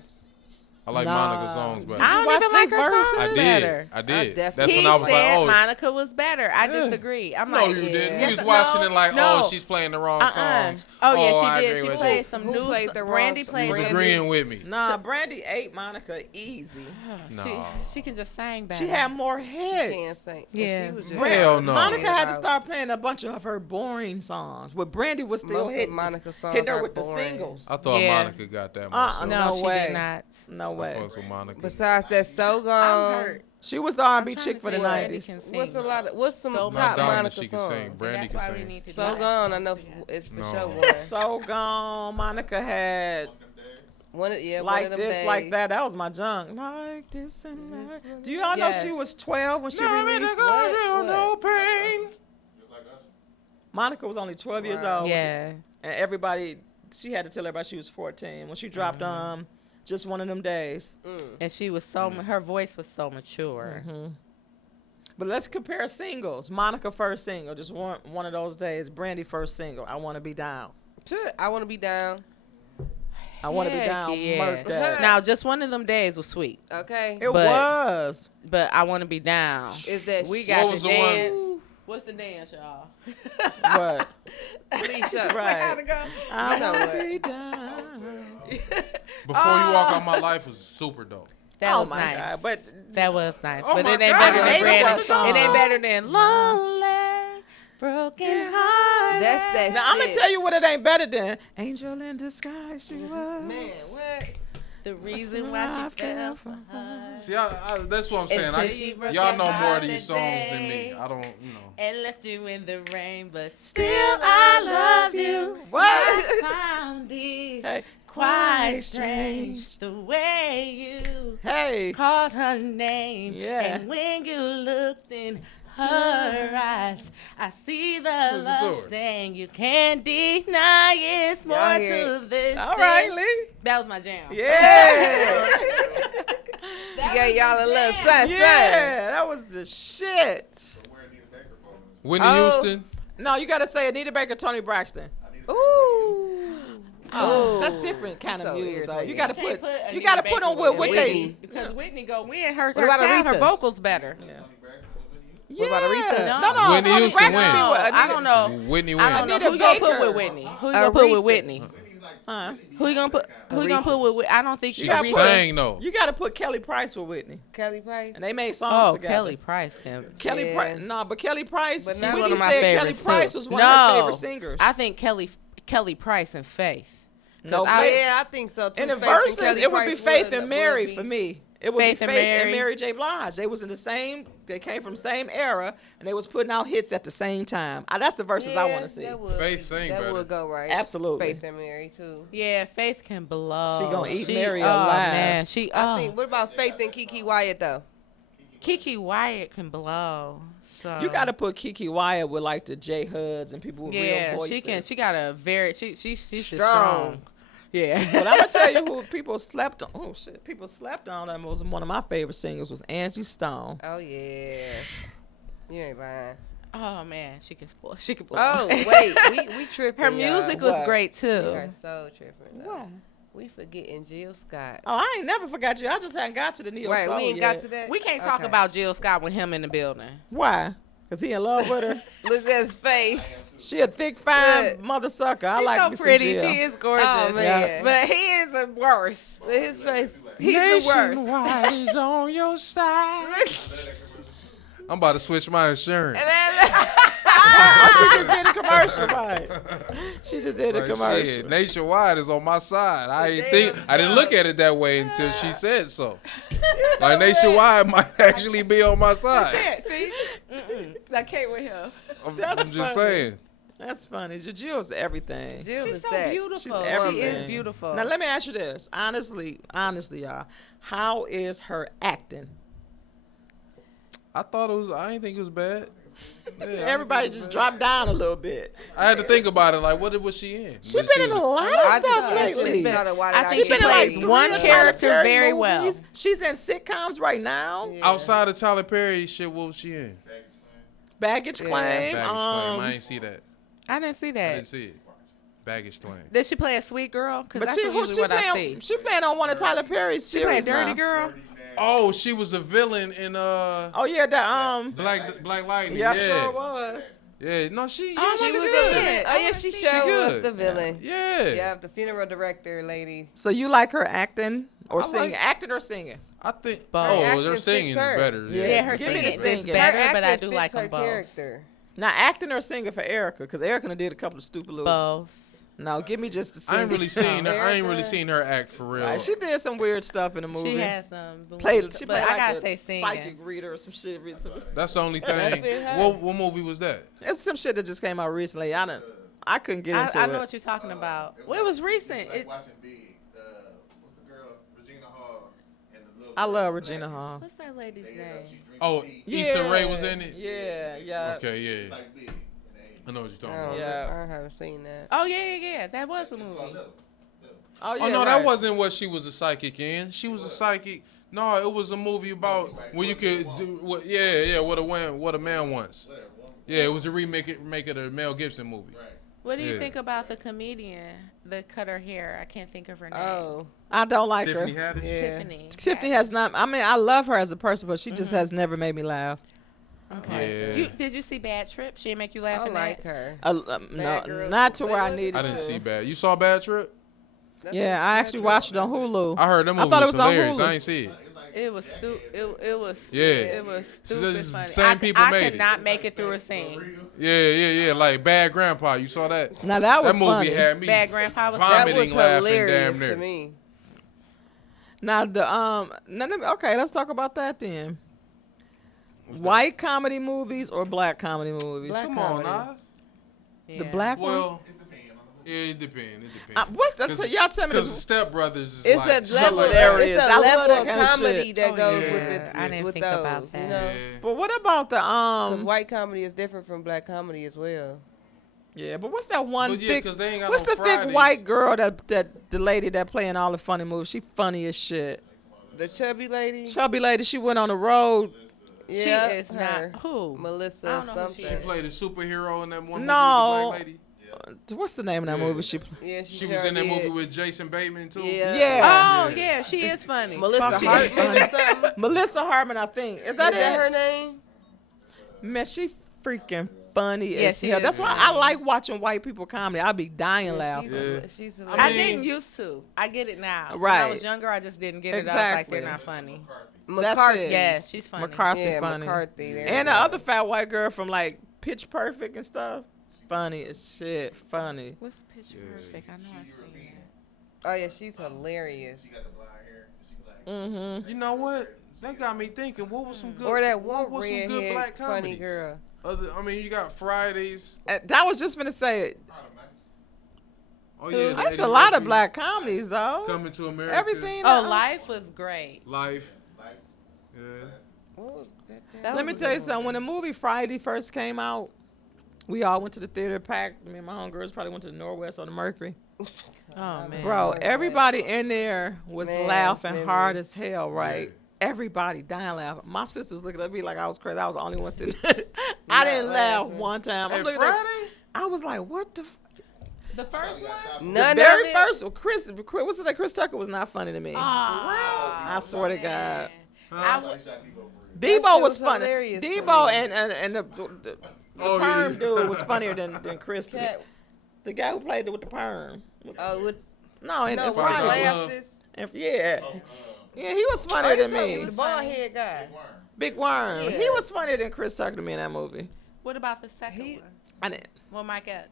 I like Nah. Monica's songs better. I you don't watch even like their her verses? songs I better. did. I did. That's definitely- when He I was like, said oh. Monica was better. I Yeah. disagree. I'm No, like, you didn't. Yes, You was watching no, it like, no. oh, she's playing the wrong songs. Oh yeah, I she agree did. She with played you. some Who new. played the wrong Brandy song? played You was some. agreeing with me. Nah, Brandy ate Monica easy. No. She can just sing better. She had more Can't hits. sing. Yeah. She was just Hell no. Monica had to Out. start playing a bunch of her boring songs, but Brandy was still Most of hitting, Monica's songs hitting her are with the boring. singles. I thought Yeah. Monica got that Uh-uh, much. No, No she way. did not. No I way. fucks with Monica. Besides that, So I'm Gone. hurt. She was the R&B I'm trying chick to for the say Brandy 90s. can sing. What's a lot of what's some So top Madonna, Monica she can songs? sing. Brandy That's why can we sing. need to do So that. Gone. I know it's for No. sure one. So gone. Monica had One of, yeah, one like of them this, days. like that. That was my junk. Like this and that. Do y'all know Yes. she was 12 when she No, released? What? no pain. Just like us. Monica was only 12 years Wow. old. Yeah. And everybody, she had to tell everybody she was 14 when she dropped just one of them days. And she was so. Her voice was so mature. But let's compare singles. Monica first single, just one of those days. Brandy first single, I Want to Be Down. I want to be down. I Want to Be Heck Down. yeah. Murked that. Now, just one of them days was sweet, Okay. It but- was. but I want to be down. Is that We shit? got What was to the one- dance. What's the dance, y'all? What? Please shut. Right. Gotta go. I know wanna what? be done. Before You Walk Out My Life was super dope. That Oh was my nice. God, but That was nice. Oh but my it ain't God, better I than hate Granny. that song. It ain't better than Lonely, Broken Heart. That's that now I'm gonna shit. tell you what it ain't better than. Angel in disguise, she was. Man, what? The reason why she fell for her. See, that's what I'm saying. Until she broke Y'all your know more heart of these that songs than me. day. I don't, you know. And left you in the rain, but Still still I I love you. What? I found it Hey, quite strange the way you Hey. called her name. Yeah. And when you looked in her eyes, I see the love George? stain. You can't deny it's more Y'all hear to this. All right, than- Lee. That was my jam. Yeah. She gave y'all a little jam. sun. Yeah, that was the shit. Where Anita Baker from? Whitney Oh. Houston. No, you gotta say Anita Baker, Tony Braxton. Ooh. Oh, Ooh. that's different kind of So music though. You irritating. gotta Can't put you Anita gotta Baker put on with what Whitney. they. Because Whitney go win. Her What about sound, her Aretha? vocals better. Yeah. Tony Braxton with Whitney Houston? Yeah. What about Aretha? No, no. Whitney Tony Houston Braxton wins. be with I Anita- don't know. Whitney I wins. don't know. Anita Who you gonna put Baker. with Whitney? Who you gonna put Aretha. with Whitney? Whitney's like, Huh? Who you gonna put? Who you gonna put with? I don't think She gotta can put- sing though. You gotta put Kelly Price with Whitney, Kelly Price. and they made songs Oh, together. Kelly Price can. Kelly Yeah. Price. No, but Kelly Price. But But now- She's Whitney one of my said Kelly favorites Price too. was one of her favorite singers. I think Kelly Price and Faith. No, Oh, Faith- yeah, I think so too. in the Faith and verses, Kelly it would be Price Faith would- and Mary would for be- me. It would Faith be and Faith Mary. and Mary J. Blige. They was in the same. They came from same era, and they was putting out hits at the same time. That's the verses I want to see. That would Faith be- sing That better. would go right. Absolutely. Faith and Mary too. Yeah, Faith can blow. She gonna eat She- Mary oh, alive. man, she. I Oh, think. What about Faith and Kiki Wyatt though? Kiki Wyatt can blow. So. You got to put Kiki Wyatt with like the J Huds and people with real Yeah, voices. she can. She got a very. She's just Strong. strong. Yeah. But I'm gonna tell you who people slept on. Oh shit, people slept on. That was one of my favorite singers was Angie Stone. Oh yeah. You ain't lying. Oh man, she can spoil. She can blow. Oh wait, we tripping. Her music was What? great We too. are so tripping. Though. Why? We forgetting Jill Scott. Oh, I ain't never forgot you. I just hadn't got to the neo Right, soul we ain't yet. got to that. We can't talk Okay. about Jill Scott with him in the building. Why? Cause he in love with her. Look at his face. She a thick, fine Good. mother sucker. I She's like so me some pretty. Jill. She is gorgeous. Oh, man. But he is the worst. Look at his face. He's the worst. Nationwide is on your side. I'm about to switch my insurance. Oh, she just did a commercial, right? She just did a Like, commercial. shit, Nationwide is on my side. Damn, I didn't look at it that way until she said so. Like Nationwide might actually be on my side. Yeah, see? I can't with him. I'm That's just funny. saying. That's funny. Jill's everything. Jill She's is so that. beautiful. She's She everything. is beautiful. Now let me ask you this, honestly, y'all. How is her acting? I didn't think it was bad. Yeah, Everybody just dropped down a little bit. I had to think about it. Like, what was she in? She But been in a lot of I stuff just lately. been out of why I did think She get she been in plays like paid? one three character Tyler Perry very well. movies. She's in sitcoms right now. Yeah. Outside of Tyler Perry shit, what was she in? Baggage Yeah. Claim. Baggage Claim. I ain't see that. I didn't see I that. didn't see it. Baggage Claim. Did she play a sweet girl? Because but that's she usually what I playing. see. She playing on one of Tyler Perry's She played series Dirty now. Girl. Oh, she was a villain in Oh yeah, that Black Lightning. yeah, Yeah, sure was. Yeah, no, she. Oh, she she was was good. good. Oh yeah, she sure good. was the villain. Yeah. Yeah, the funeral director lady. So you like her acting or I singing? like- acting or singing? I think. Both. Her Oh, acting their fits singing is her. better. Yeah. Yeah, her Give me singing the is singing. better, Her but I acting do like fits her them both. character. Now acting or singing for Erica, because Erica done did a couple of stupid little. Both. No, give me just the singing. I ain't really seen her. I ain't really Erica. seen her act for real. Right, she did some weird stuff in the movie. She has some. Played. She but played I like gotta a say singing. psychic reader or some shit. That's the only thing. fit her. What movie was that? It's some shit that just came out recently. I couldn't get into I it. know what you're talking about. Well, it was recent. Like It, watching Big. What's the girl? Regina Hall. And the little I love girl, Regina Black- Hall. what's that lady's They, name? she drinking Oh, tea. Issa Rae was in it. Yeah, yeah. Okay, yeah. It's like Big. in the 80s. I know what you're talking I don't about. Yeah. know. I haven't seen that. Oh yeah. That was a It's called movie. Little. Oh yeah. Oh no, right. that wasn't what she was a psychic in. She was a psychic. No, it was a movie about where you could do what. Yeah, what a man wants. Whatever. One, Yeah, it was a remake of the Mel Gibson movie. right. What do you Yeah. think about the comedian that cut her hair? I can't think of her name. Oh, I don't like Tiffany her. Haddish. yeah. Tiffany. Tiffany has not. I mean, I love her as a person, but she just has never made me laugh. Okay. Yeah. Did you see Bad Trip? She didn't make you laugh I in like that? her. No, Girls not Club. to where I Wait, needed I didn't to. see Bad. You saw Bad Trip? That's Yeah, what I Bad actually Trip watched it is. on Hulu. I heard that movie thought it was was on hilarious. Hulu. I ain't see it. It was Yeah. It was stupid Just funny. same people I made could it. not make it through a scene. Yeah. Like Bad Grandpa. You saw that? Now that was That movie funny. had me Bad Grandpa was That vomiting, was laughing, hilarious damn near. to me. Now okay, let's talk about that then. White comedy movies or black comedy movies? Black Come on, comedy. Nas. The black ones. Well, yeah, it depends. It depends. What's that? Y'all tell me Because this. Step Brothers is It's like a level. hilarious. It's I a love level that of kind of comedy shit. that Oh, goes yeah. with the. I didn't with think those, about that. You know? Yeah. But what about the 'Cause white comedy is different from black comedy as well. Yeah, but what's that one But yeah, thick? 'cause they ain't got What's no the thick Fridays. white girl that the lady that playing all the funny movies? She funny as shit. The chubby lady. Chubby lady. She went on the road. Yeah, she is her. not who. Melissa I don't know who she something. She played a superhero in that one No. movie with the black lady. What's the name of that Yeah. movie? Yeah, She was in that movie with Jason Bateman too. Yeah. Yeah. Oh yeah, she is funny. Melissa She- Hartman or something. Melissa Hartman, I think. Is that Is it? that her name? Man, she freaking funny Yeah, as she hell. is That's why I like watching white people comedy. I be dying laughing. She's I I mean- didn't used to. I get it now. When Right. I was younger, I just didn't get it. I was like, Exactly. they're not funny. McCarthy. it. Yeah, she's funny. McCarthy Yeah, funny. McCarthy. There And you the go. other fat white girl from like Pitch Perfect and stuff. Funny as shit. Funny. What's Picture Perfect? I know I've seen it. Oh yeah, she's hilarious. Mm-hmm. You know what? That got me thinking. What was some good? Or that what one was some good redhead black funny comedies? girl. I mean, you got Fridays. That was just gonna say it. Oh yeah, That's Eddie a lot of Murphy, black comedies though. Coming to America. Everything. Oh, Life was great. Life. Yeah. What was that? That Let was me a tell you good something. When the movie Friday first came out, we all went to the theater packed. Me and my homegirls probably went to the Norwest or the Mercury. Oh man. Bro, Norwest. everybody in there was Man, laughing memories. hard as hell, right? Yeah. Everybody dying laughing. My sister was looking at me like I was crazy. I was the only one sitting there. I didn't laugh laughing. one time. I'm Hey, looking at, Friday? I was like, what the? The first one? None The very of it. first one, what's his name? Chris Tucker was not funny to me. Ah, I swear to God. I was, That Debo shit was was funny. hilarious to Debo me. and the Oh, perm yeah. dude was funnier than Chris. Cat- The guy who played with the perm. Oh, with No, in no, with Friday. the Friday. glasses. Yeah. Yeah, he was funnier than me. The bald head guy. Big Worm. Yeah. He was funnier than Chris Tucker to me in that movie. what about the second one? I didn't. Well, Mike Epps.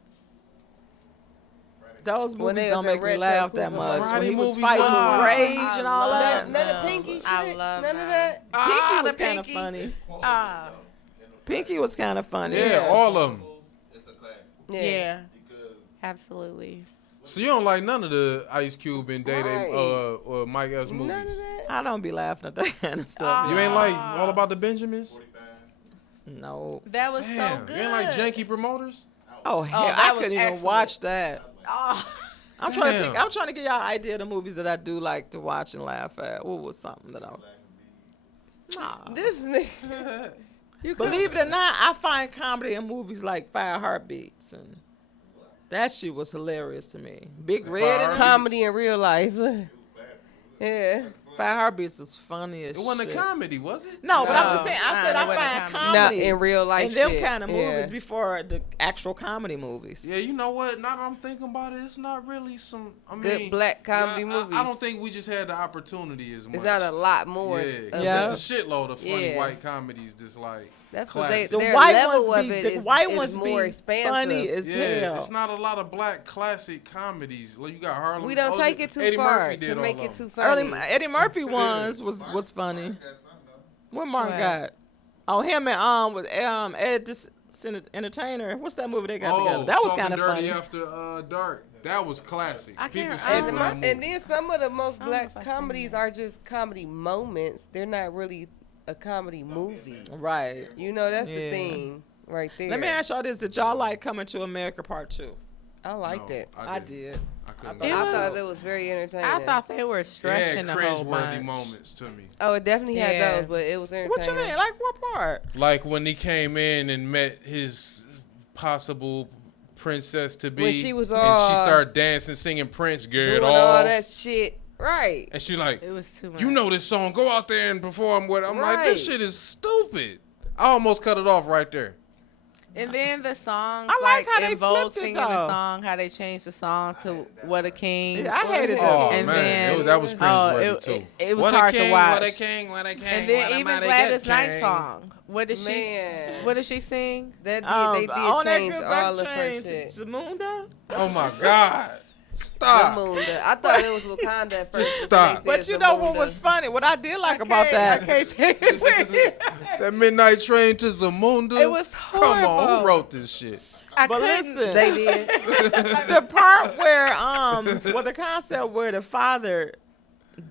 Those When movies they don't was make in me Red laugh Tape that Cooper. much. Friday When he was movies fighting was- with Rage I and all love that. None of those. Pinky shit. I love None of those. that. Pinky was the kind of Pinky. funny. Ah, Pinky was kind of funny. Yeah, all of them. yeah. Absolutely. So you don't like none of the Ice Cube and Day Right. or Mike Epps movies? None of that. I don't be laughing at that kind of stuff. You ain't like All About the Benjamins? No. That was Damn, so good. you ain't like Janky Promoters? Oh, hell, that I was couldn't even excellent. watch that. Oh. I'm trying to Damn. think. I'm trying to get y'all an idea of the movies that I do like to watch and laugh at. What was something that I? Nah. This nigga. Believe it or not, I find comedy in movies like Five Heartbeats, and that shit was hilarious to me. Big Red and Heartbeats? Comedy in real life. Yeah. Five Heartbeats was funny as It wasn't shit. a comedy, was it? No, but I'm No. just saying. I said Nah, I it wasn't find a comedy. Not comedy in real life in them shit. kind of movies Yeah. before the actual comedy movies. Yeah, you know what? Now that I'm thinking about it, it's not really some. I mean, Good black comedy yeah, movies. I don't think we just had the opportunity as much. It's not a lot more. Yeah, of Yeah. there's a shitload of funny Yeah. white comedies that's like. That's what they. classic. The Their white level ones of be it the is, white is ones more be expansive. funny as Yeah, hell. it's not a lot of black classic comedies. Like you got Harlem. We don't oh, take it too Eddie far Murphy to did make all it of too Early funny. Eddie Murphy ones was funny. What Mark What? got? Oh, him and with Ed Entertainer. What's that movie they got Oh, together? That was Talking kind of Dirty can't After Dark. That was classic. I People can't- sleep And, on the that most, movie. and then some of the most I don't know black if I've seen comedies that. are just comedy moments. They're not really a comedy movie. Right. You know, that's Yeah. the thing right there. Let me ask y'all this: did y'all like Coming to America Part 2? I liked No, it. I didn't. did. I couldn't. I I was- thought it was very entertaining. I thought they were It stretching had the whole cringeworthy bunch. moments to me. Oh, it definitely Yeah. had those, but it was entertaining. What you mean? Like what part? Like when he came in and met his possible princess to be, When she was and all she started dancing, singing Prince, get Doing off, all that shit. Right. and she like, It was too much. you know this song, go out there and perform with it. I'm like, this Right. shit is stupid. I almost cut it off right there. And then the songs, I like how they in Vogue flipped it, singing though. the song, how they changed the song to "What a King." Yeah, I hated it. Oh And man, then- that was cringeworthy it- too. it was What hard a to king, watch. What a king, what a king. And then what a even mighty Gladys good Knight's king. song. What did she? Man. What did she sing? They on did that change good all back of her change, shit. Zamunda. Oh my God. Stop. Zamunda. I thought it was Wakanda at first. Just but stop. they said But you know what Zamunda. was funny? What I did like about that. I can't take it. That midnight train to Zamunda. It was Come on, horrible. who wrote this shit? I But couldn't. listen, They did. the part where the concept where the father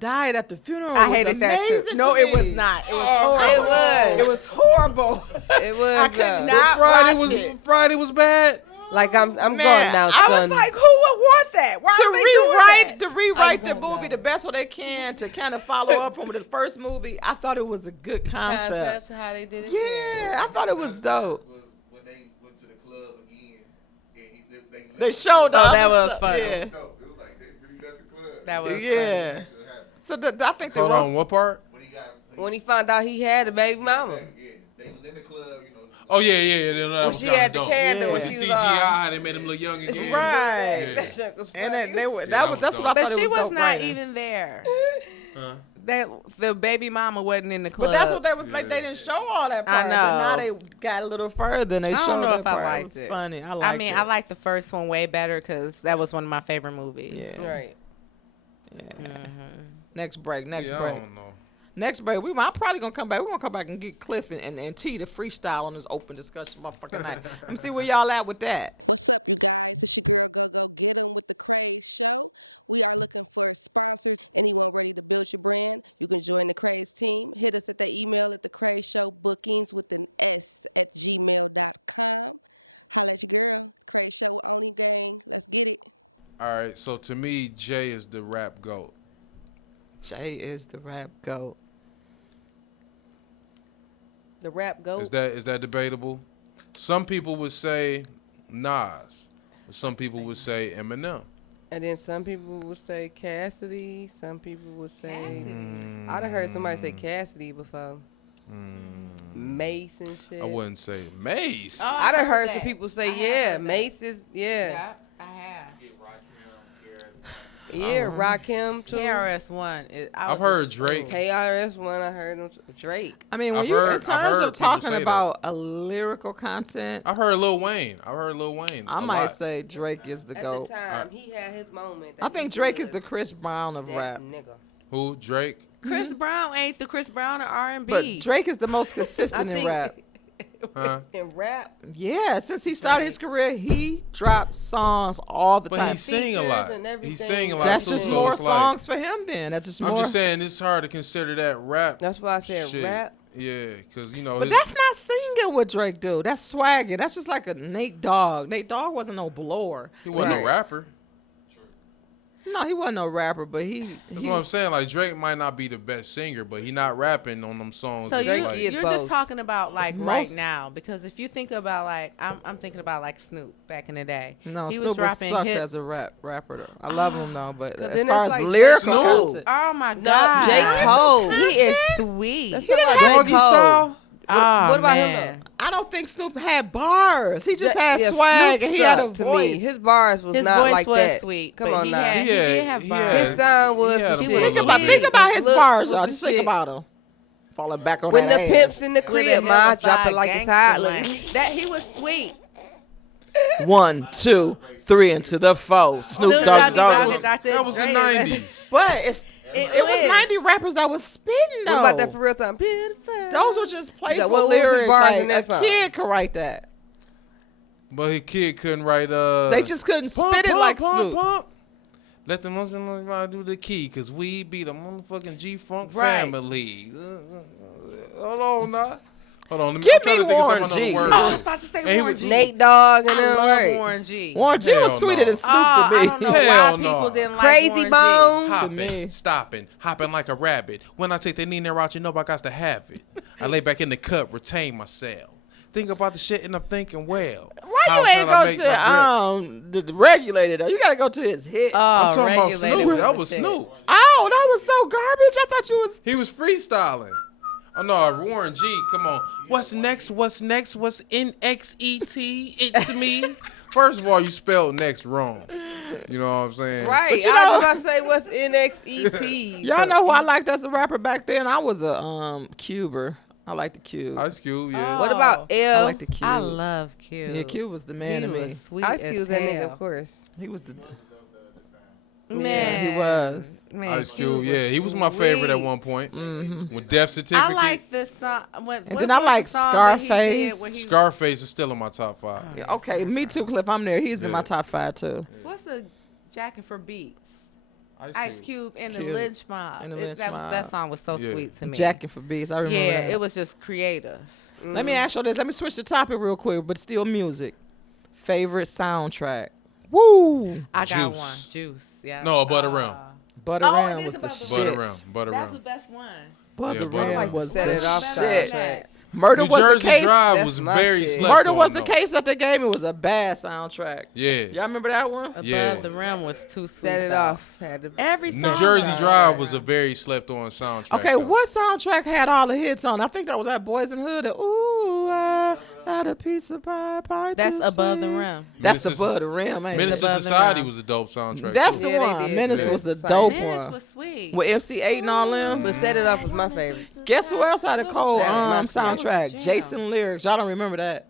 died at the funeral I was hated that too. amazing No, to it was me. not. It was Oh, horrible. it was. It was horrible. It was. I could not Friday watch was it. Friday was bad. Like I'm Man, going now, I was son. Like, who would want that? Why to are they doing rewrite that? to rewrite the I'm going movie down. the best way they can to kind of follow up from the first movie. I thought it was a good concept. Concept, how they did it. Yeah, I thought it was dope. Was when they went to the club again. And They showed the Oh, other that was stuff. funny. Yeah, No, it was like they really got the club. That was yeah. That happened. So I think they Hold wrote. on, what part? When he found out he had a baby mama. Yeah, they was in the club, you know. Oh yeah. That When was she kinda had the dope. candle Yeah. when The she was CGI, they made him look young again. Right. Yeah. That shit was funny. And then they were. Yeah, That was. that That's was what I But thought it she was was dope not writing. even there. Huh? That the baby mama wasn't in the club. But that's what they was like. They didn't show all that part. I But now know. they got a little further and they I showed don't know that if I part. liked It was it. funny. I liked I mean, it. I like the first one way better because that was one of my favorite movies. Yeah. Right. Yeah. Mm-hmm. Next break. Next Yeah, I break. don't know. Next break. I'm probably gonna come back. We're gonna come back and get Cliff and T to freestyle on this open discussion motherfucking night. Let me see where y'all at with that. All right, so to me, Jay is the rap goat. Jay is the rap goat. The rap goat. Is that debatable? Some people would say Nas. Some people would say Eminem. And then some people would say Cassidy. Some people would say. I'd have heard somebody say Cassidy before. Mace and shit. I wouldn't say Mace. Oh, I'd have heard that. some people say, I have yeah, heard that. Mace is, yeah. Yeah, I have. Yeah, Rakim too. KRS-One. I've heard Drake. KRS-One, I heard him. Drake. I mean, when I've you heard- in I've terms heard of people talking say that. about a lyrical content, I've heard Lil Wayne. I a might lot. say Drake is the At goat. the time, he had his moment. I think Drake is the Chris Brown of that rap. nigga. Who? Drake? Chris Brown ain't the Chris Brown of R&B. But Drake is the most I consistent in think rap. Huh? in rap, Yeah, since he started his career, he dropped songs all the But time. he sing a Features lot. and He everything. sing a lot. That's too, just so more it's like- songs for him then. That's just I'm more. just saying it's hard to consider that rap. that's why I said shit. rap. Yeah, because you know. But his- that's not singing what Drake do. That's swagger. That's just like a Nate Dogg. Nate Dogg wasn't no blower. he wasn't Right. a rapper. No, he wasn't no rapper, but he That's what I'm saying. Like Drake might not be the best singer, but he not rapping on them songs. So that's Drake you, like, is you're both. just talking about like right Most- now because if you think about like I'm thinking about like Snoop back in the day. no, he was Super rapping sucked hit- as a rapper though. I love him though, but Cause as then far it's as like lyrical J. Cole. content, Oh my No, God, J. Cole. He is sweet. That's He didn't talking about have J. Doggy Cole. Style. Oh, what about him, man. I don't think Snoop had bars. He just Ja- had yeah, swag Snoop and he had a sucked to voice. Me. His bars was His not voice like was that. sweet. Come but on he now. Had, he did have bars. His sound was he had the a shit. voice. Think about his Look, bars, y'all. look Just the think shit. about him. Falling back on When that the ass. pimps in the With a crib, ma, drop hellified it like it's gangster hot. line. Look. That he was sweet. 1, 2, 3 into the 4. Snoop Snoop Dogg. Doggy Was, Dogg, That was the Dre. 90s. but it was is. 90 rappers that was spitting though. What about that for real time? Beautiful. Those were just playful what was his lyrics. bars Like in that a song? kid could write that. But his kid couldn't write. They just couldn't spit it like Snoop. Let the motherfuckers do the key, cause we be the motherfucking G-Funk Right. family. Hold on, now. Hold on. Give I'm trying me to think of Warren some other G. words. I was about to say And he Warren was- G. Nate Dogg and I them. love Right. Warren G. Warren G was Hell sweeter no. than Snoop I to me. don't know Hell why no. people didn't like Crazy Warren G. Bones. Hopping, me. stopping, hopping like a rabbit. When I take the knee out, you know I got to have it. I lay back in the cup, retain myself. Think about the shit and I'm thinking, well. Why how you ain't can I go make my grip? to the regulator though? You gotta go to his hits. Oh, I'm talking about regulated Snoop. with That the was shit. Snoop. Oh, that was so garbage. I thought you was. He was freestyling. Oh no, Warren G. Come on. What's next? What's next? What's NXET? It's me. First of all, you spelled next wrong. You know what I'm saying? Right. But you I know- was about to say what's NXET. Y'all know who I liked as a rapper back then? I was a Cuber. I like the Cube. Ice Cube, yeah. What about I L? like the Cube. I love Cube. Yeah, Cube was the man he to me. was sweet Ice as Cube's that nigga, hell. of course. He was the Man, he was. Man, Ice Cube, yeah. He was my favorite at sweet. one point. Mm-hmm. With Death Certificate. I like the song. And then I like Scarface. Scarface is still in my top 5. Yeah, okay, me too, Cliff. I'm there. He's in my Yeah. top 5 too. What's a Jackin' for Beats? Ice Cube and the Cube. Lynch Mob. And the Lynch Mob. That song was so Yeah. sweet to me. Jacking for beats. I remember Yeah, that. it was just creative. Let me ask you this. Let me switch the topic real quick, but still music. Favorite soundtrack? Woo! I got Juice. one. Juice. Yeah. No, Butter Ram. Butter Oh, Ram it was is the about the shit. Butter Ram. Butter That's Ram. the best one. Butter Yeah, Butter Ram Ram. was Set the it off shit. soundtrack. Murder New was Jersey the case. Drive That's was my very shit. slept Murder on, was the though. case that they gave me. Was a bad soundtrack. Yeah. Y'all remember that one? Above Yeah. the Rim was too sweet. Set it though. off. Had to. Every New song. Jersey though. Drive was a very slept on soundtrack. Okay, though. what soundtrack had all the hits on? I think that was that Boys in the Hood. Ooh, I had a piece of pie That's too Above the sweet. Rim. That's Minister- above the rim, ain't it? Minister Above the Society Rim. was a dope soundtrack. That's too. the Yeah, they one. did. Menace Yeah. was the Same. dope Menace one. was sweet. With MC8 and all them. But Set It Off was my favorite. Guess who else had a cold That was my soundtrack? jam. Jason Lyrics. Y'all don't remember that?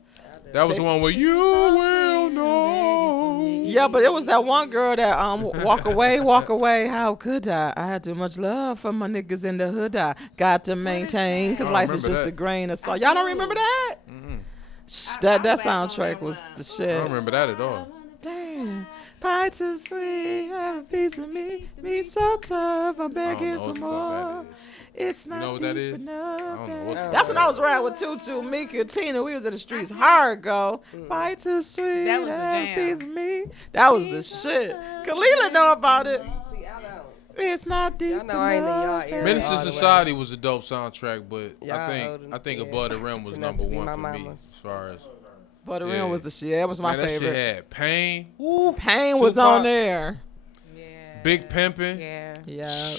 That was the Jason- one where you will know. Yeah, but it was that one girl that walk away. How could I? I had too much love for my niggas in the hood. I got to maintain because I don't life is remember just that. a grain of salt. Y'all don't remember that? That soundtrack was the I shit. don't remember that at all. Damn. Pie too sweet, have a piece of me. Me so tough, I'm begging know what for the fuck more. that is. It's You not know what that deep is? enough, I don't know what babe. the That's when I was riding with Tutu, Mika, Tina. We was in the streets. Hard go. Pie too sweet, That was the have a jam. piece of me. That was the shit. Kalila know about it. See, I don't. It's not deep Y'all know I ain't in y'all enough, area. babe. Minister all the way. Society was a dope soundtrack, but Y'all I think yeah. Above the Rim was Enough number to be one my for me mama's. as far as But the Yeah. Rim was the shit. That was my man, that favorite. shit had Pain, Pain was on Tupac. there. Yeah. Big Pimpin'. Yeah. Yeah.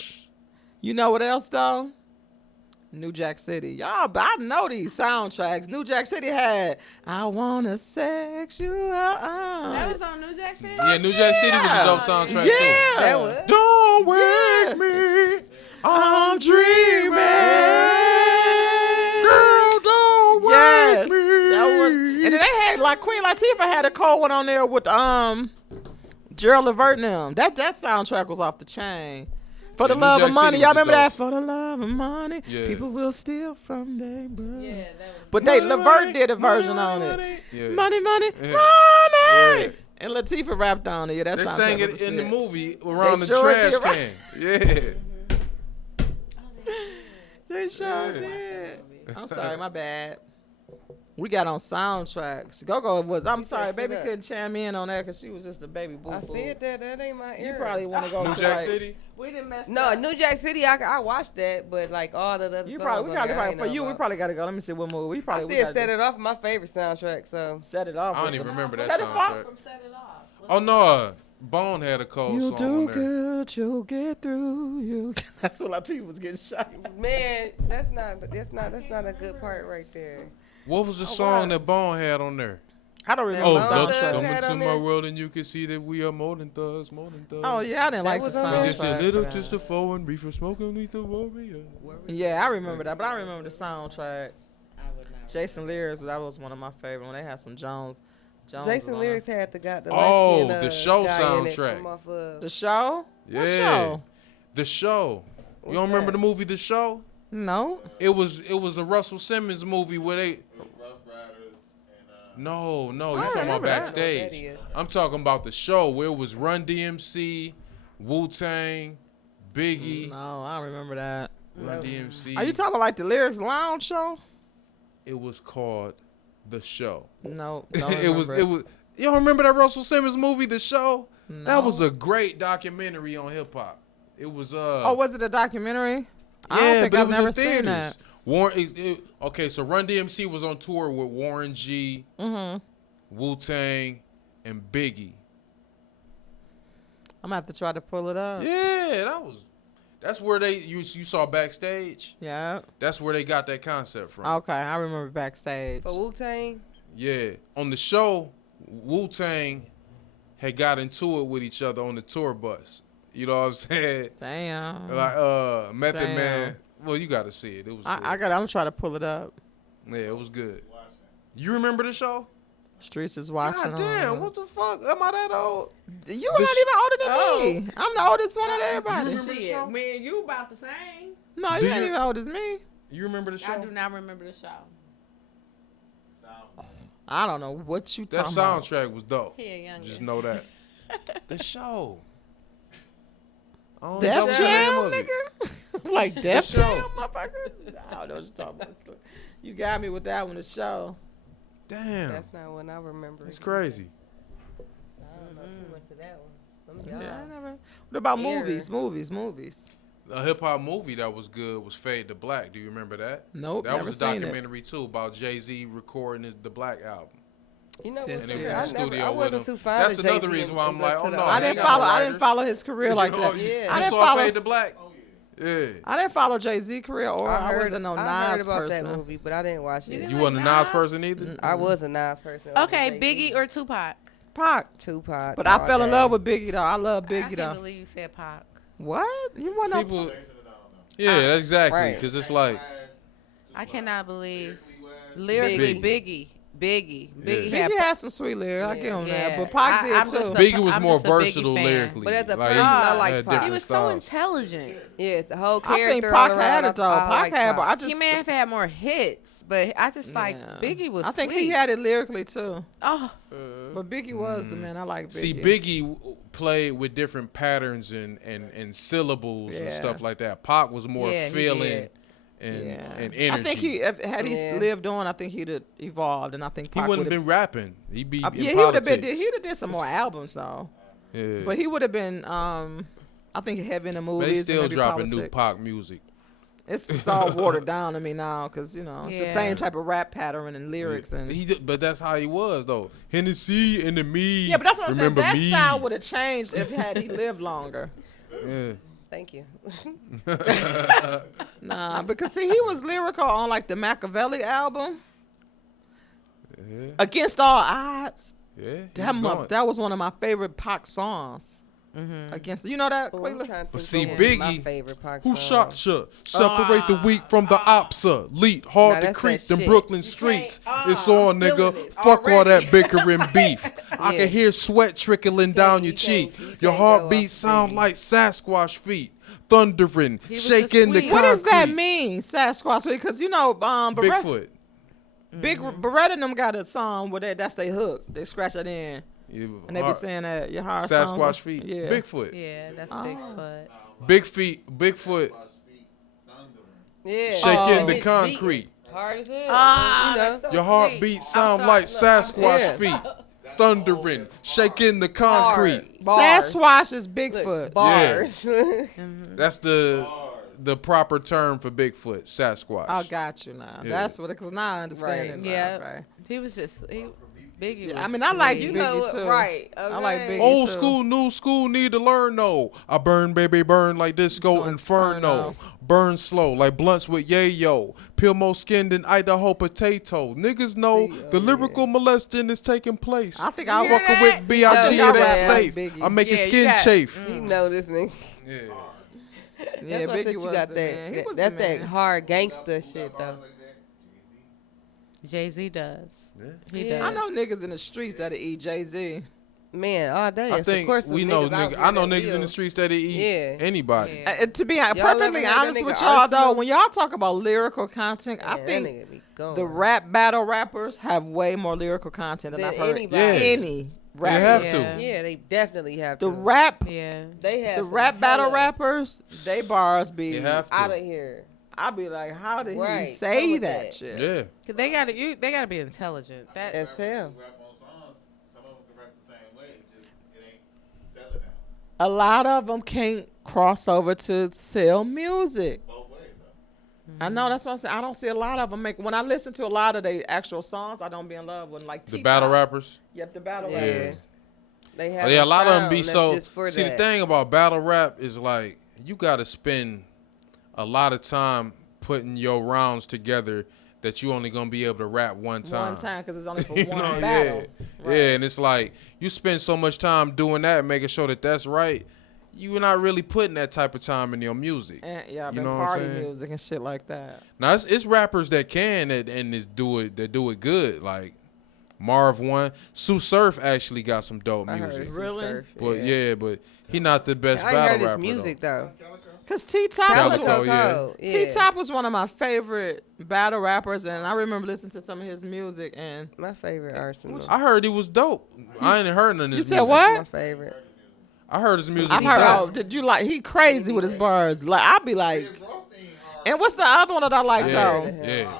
You know what else though? New Jack City. Y'all, but I know these soundtracks. New Jack City had I Wanna Sex You Out. That was on New Jack City. Yeah, New Jack City was a dope soundtrack Yeah. too. That was. Don't wake Yeah. me, I'm dreaming. girl. Don't wake Yes. me. That was, and then they had like Queen Latifah had a cold one on there with Gerald Levert and them. That soundtrack was off the chain. For the New love Jack of money. City Y'all was a remember that? dope- For the love of money. Yeah. People will steal from their blood. Yeah, that was. But Levert did a version on it. Yeah. Money, money, Yeah. money. Yeah. And Latifah rapped on it. Yeah, that They soundtrack sang was it the in the shit. movie around They the sure trash did, right? can. Yeah. They sure did. I'm sorry, my bad. We got on soundtracks. Go was. I'm sorry, set baby up. couldn't chime in on that because she was just a baby boo. I said that ain't my You area. probably want to go New to Jack like, City. We didn't mess No, New Jack City. I watched that, but like all the other You songs probably we on got there, I to ain't for know you. We about. probably got to go. Let me see what movie. We I probably we still gotta Set do- It Off my favorite soundtrack. So Set it off. I don't was even the- remember that Set it off. soundtrack. from Set It Off. Oh no, Bone had a cold You song do on there. good, you'll get through. You. That's what Latifah was getting shot. man, that's not a good part right there. What was the song that Bone had on there? I don't remember Oh, the Bone look, Thugs soundtrack. come had into on my there? world and you can see that we are more than thugs, more than thugs. Oh yeah, I didn't like the was on there? Just a soundtrack. little, just a forward, reefer smoking, lethal warrior. Yeah, I remember that, but I remember the soundtrack. I would not. Jason Lyrics, that was one of my favorite when they had some Jones was Jason on Lyrics had the Oh, light-skinned, the show guy in it soundtrack. from off of- The show? Yeah. What show? The Show. What's You don't remember that? the movie The Show? No. It was a Russell Simmons movie where they Rough Riders and No, you I talking about remember that. backstage. I know what that is. I'm talking about the show where it was Run DMC, Wu-Tang, Biggie, No, I don't remember that. Run DMC. Are you talking about like the Lyrics Lounge show? It was called The Show. No. it was. You don't remember that Russell Simmons movie, The Show? No. That was a great documentary on hip hop. It was Oh, was it a documentary? I yeah, don't think but I've it was never in seen theaters. that. Okay, so Run DMC was on tour with Warren G, Mm-hmm. Wu-Tang, and Biggie. I'm gonna have to try to pull it up. Yeah, That's where you saw backstage. Yeah. That's where they got that concept from. Okay, I remember backstage. For Wu-Tang? Yeah, on the show, Wu-Tang had got into it with each other on the tour bus. You know what I'm saying? Damn. Like Method Damn. Man. Well, you got to see it. It was. I'm good. gonna try to pull it up. Yeah, it was good. You remember the show? Streets is watching. God damn, what the fuck? Am I that old? You are not even older than me. I'm the oldest one of everybody. remember the show? Me and you about the same. No, Do you ain't you- even old as me. You remember the show? I do not remember the show. I don't know what you That talking about. soundtrack was dope. He a youngin. Just know that. The show. I don't Def know the name Jam, of it. nigga? Like Def show. Jam, motherfucker? I don't know what you're talking about. You got me with that one, the show. Damn, That's not one I remember. it's crazy. I don't know too much of that one. Some Yeah, I y'all. never. What about Era. movies? A hip hop movie that was good was Fade to Black. Do you remember that? Nope, That never was a seen it. documentary too about Jay-Z recording the Black album. You know And what's it was weird? in I the never. studio I with wasn't him. too fond That's of another Jay-Z reason why I'm and like, up to oh the no, I he didn't got follow. no I didn't writers. follow his career like that. Yeah. I You didn't saw follow. Fade to Black? Yeah. I didn't follow Jay-Z career, or I heard, wasn't no I heard Nas about person. that movie, but I didn't watch You it. didn't You like wasn't a Nas Nas? person either? I was a Nas person. I Okay, wasn't Jay-Z. Biggie or Tupac? Pac, Tupac. but I all fell in day. love with Biggie though. I love I Biggie can't though. believe you said Pac. What? You want no? People. Yeah, that's exactly. Right. Because it's like, I cannot believe. Lyrically, Biggie Yeah. had. Biggie had some sweet lyrics. I give him that, Yeah. but Pac did I'm too. just a- Biggie was I'm more just a Biggie versatile fan. lyrically. But as a Like, person, I like had Pac. He different was so styles. intelligent. Yeah, the whole I character. think all Pac around, had it though. I Pac like had, but I Pac. just. He may have had more hits, but I just like Yeah. Biggie was. I think sweet. he had it lyrically too. Oh, But Biggie was the man. I like Biggie. See, Biggie played with different patterns and syllables and Yeah. stuff like that. Pac was more Yeah, he feeling did. and energy. I think had he Yeah. lived on, I think he'd have evolved, and I think He Pac wouldn't would have been rapping. He'd be in yeah, he would have politics. been. He'd have did some more albums though. Yeah. But he would have been. I think heavy in the movies. But they and still maybe dropping new politics. Pac music. It's all watered down to me now because it's the Yeah. same type of rap pattern and lyrics and. But that's how he was though. Hennessy and the me. Yeah, but that's what I'm saying. Remember That me. style would have changed if had he lived longer. Yeah. Thank you. Nah, because see, he was lyrical on like the Machiavelli album, Yeah. Against All Odds. Yeah. That was one of my favorite Pac songs. Against, you know that, Ooh, I'm Quayla? trying to But think see, of my Biggie, favorite Pac Who song. shot ya? Separate the wheat from the obsolete. Hard Nah, to that's creep that them shit. Brooklyn streets. It's on, I'm nigga. feeling it Fuck all already. that bickering beef. I Yeah. can hear sweat trickling down your you cheek. can't- you Your can't go heartbeat off sound Biggie. like Sasquatch feet. Thundering, He was shaking the just sweet. What does that concrete. mean, Sasquatch? Because Beretta, Bigfoot. Beretta and them got a song where that's their hook. They scratch it in, You and they be heart- saying that your heart Sasquatch feet. Yeah. Bigfoot. yeah, that's Oh. Bigfoot. Big feet. Bigfoot. Yeah. Shaking the Hit concrete. Hard as hell. Ah, You know? that's so Your heartbeat sweet. sound I'm like sorry, Sasquatch Yeah. feet. Thundering, shaking the concrete. Bars. Sasquatch is Look, Bigfoot. bars. That's the proper term for Bigfoot, Sasquatch. I got you now. Yeah. That's what, because now I understand Right. it. now, Yeah, okay. he was just Biggie. Yeah, was I mean, I like sweet. You Biggie know what? too. Right. I like okay. Biggie. Old too. school, new school, need to learn no. I burn, baby, burn like disco So inferno. Inferno. Burn slow like blunts with yayo. Peel more skin than Idaho potato. Niggas know the lyrical molesting is taking place. I think I You hear walk Fucking that? with B.I.G. No, it you ain't rap safe. like Biggie. I'm making Yeah, you skin got- chafe. You know this nigga. Yeah. Yeah, That's why I said Biggie you was got the that. man. He that- was that's the man. that hard gangster shit though. Jay-Z does. He Yeah. does. I know niggas in the streets that'll eat Jay-Z. Man, all day. I Of think course some we know niggas out niggas. here I know that niggas in will. the streets that eat Yeah. anybody. Yeah. To be ever perfectly heard that honest nigga with y'all, though, Arsenal? when y'all talk about lyrical content, I Man, that think nigga be going. the rap battle rappers have way more lyrical content than Than I've heard anybody. Yeah. any They rapper. have Yeah. to. Yeah, they definitely have The to. rap, Yeah. They have the some rap battle hella rappers, they bars be. They have out of to. here. I be like, how did Right, he come say with that that. shit? Yeah. 'Cause they gotta be intelligent. That As hell. Rap on songs. Some of them can rap the same way. Just it ain't selling out. A lot of them can't cross over to sell music. Both ways though. I know, that's what I'm saying. I don't see a lot of them make. When I listen to a lot of their actual songs, I don't be in love with like The T-Top. battle rappers. Yep, the battle Yeah. rappers. They have Yeah, a lot of them be sound so. that's just for See, the that. thing about battle rap is like you got to spend a lot of time putting your rounds together that you only gonna be able to rap one time. One time, because it's only for You one know, battle. yeah, and it's like you spend so much time doing that, making sure that that's right. You're not really putting that type of time in your music. And yeah, I've You been know what I'm party saying? music and shit like that. Now it's rappers that can and do it good. Like Marv one, Sue Surf actually got some dope I heard music. Sue Really? Surf, But yeah, but he not the best I ain't battle heard his rapper music though. Because T-Top was, Calico, yeah. Yeah. T-Top was one of my favorite battle rappers, and I remember listening to some of his music. And My favorite Arsenal. I heard he was dope. I ain't heard none of his you said music. what? My favorite. I heard his music. I've was heard. dope. Oh, did you like? He crazy with his bars. Like I'll be like. And what's the other one that I like Yeah, though? yeah.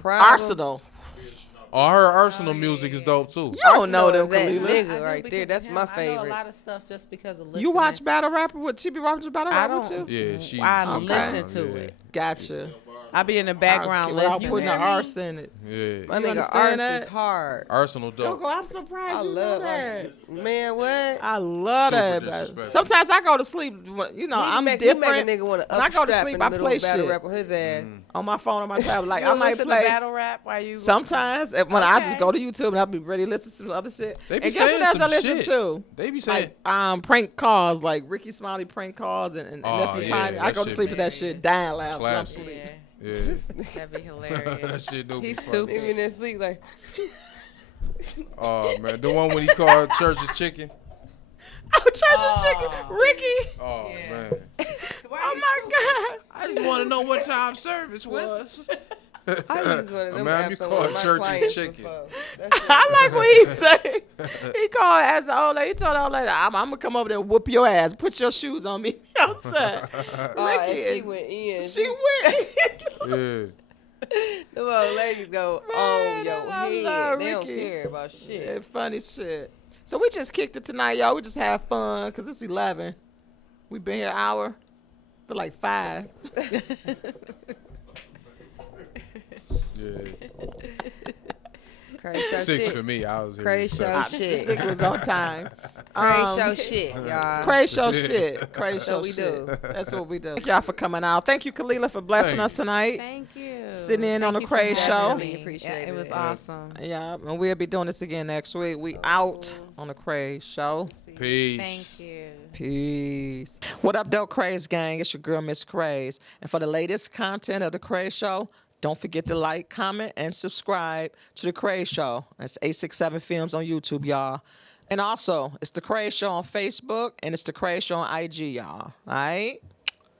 Problem. Arsenal. Oh, I heard Arsenal music is dope too. You don't know them, Arsenal is Kalila. that I nigga do right there. because That's of my him. I know favorite. a lot of stuff just because of listening. You watch battle rapper with Chibi Robinson battle I rapper don't. too? Yeah, she. I she- listen to yeah, it. Gotcha. I be in the background Without listening. putting an arse in it. Yeah. My You nigga understand Ars that? is hard. Arsenal Go, dope. I'm surprised I you know love that. Ars. Man, what? I love Super that. disrespectful. Sometimes I go to sleep. You know, He I'm make different. a nigga want to When I go to upstrap sleep, in the I middle play of battle shit. rap on his ass. On my phone, on my tablet. Like You I might listen play. to battle rap while you. Sometimes when I just Okay. go to YouTube and I'll be ready to listen to some other shit. They be And guess saying what else some I listen shit. to? They be saying. Like prank calls, like Ricky Smiley prank calls and Oh, Nephew yeah, Tiny. I that go to shit sleep be with that shit dying loud till I'm classic. asleep. Yeah, Yeah. that'd be hilarious. That shit do be He's funny. stupid. Even in their sleep, like, Oh man, the one when he called Church's Chicken. Oh, Church and Chicken, Ricky. Oh Yeah. man. Oh my God. I just want to know what time service was. I used one of them Man, you apps on call one of my Church's clients Chicken. before. That's it. I like what he say. He called as the old lady. He told the old lady, I'm gonna come over there and whoop your ass. Put your shoes on me outside. Oh, Ricky and she is- went in. She went. Yeah. The old ladies go on your I head. love They don't Ricky. care about shit. Yeah, funny shit. So we just kicked it tonight, y'all. We just have fun because it's 11. We been here an hour for like 5. Yeah. Crazy show 6 shit. for me. I was here. Crazy show This shit. nigga was on time. Crazy show shit, y'all. Crazy show shit. Crazy show what we shit. do. That's what we do. Thank y'all for coming out. Thank you, Kalila, for blessing Thank us tonight. Thank you. Sitting in on Thank the you for Kraze having show. me. Definitely appreciate Yeah, it was it. awesome. Yeah, and we'll be doing this again next week. We out on the Kraze show. Peace. Thank you. Peace. What up, though, Kraze gang? It's your girl, Miss Kraze. And for the latest content of the Kraze Show, don't forget to like, comment, and subscribe to the Kraze Show. That's 867 Films on YouTube, y'all. And also, it's the Kraze Show on Facebook, and it's the Kraze Show on IG, y'all. All right?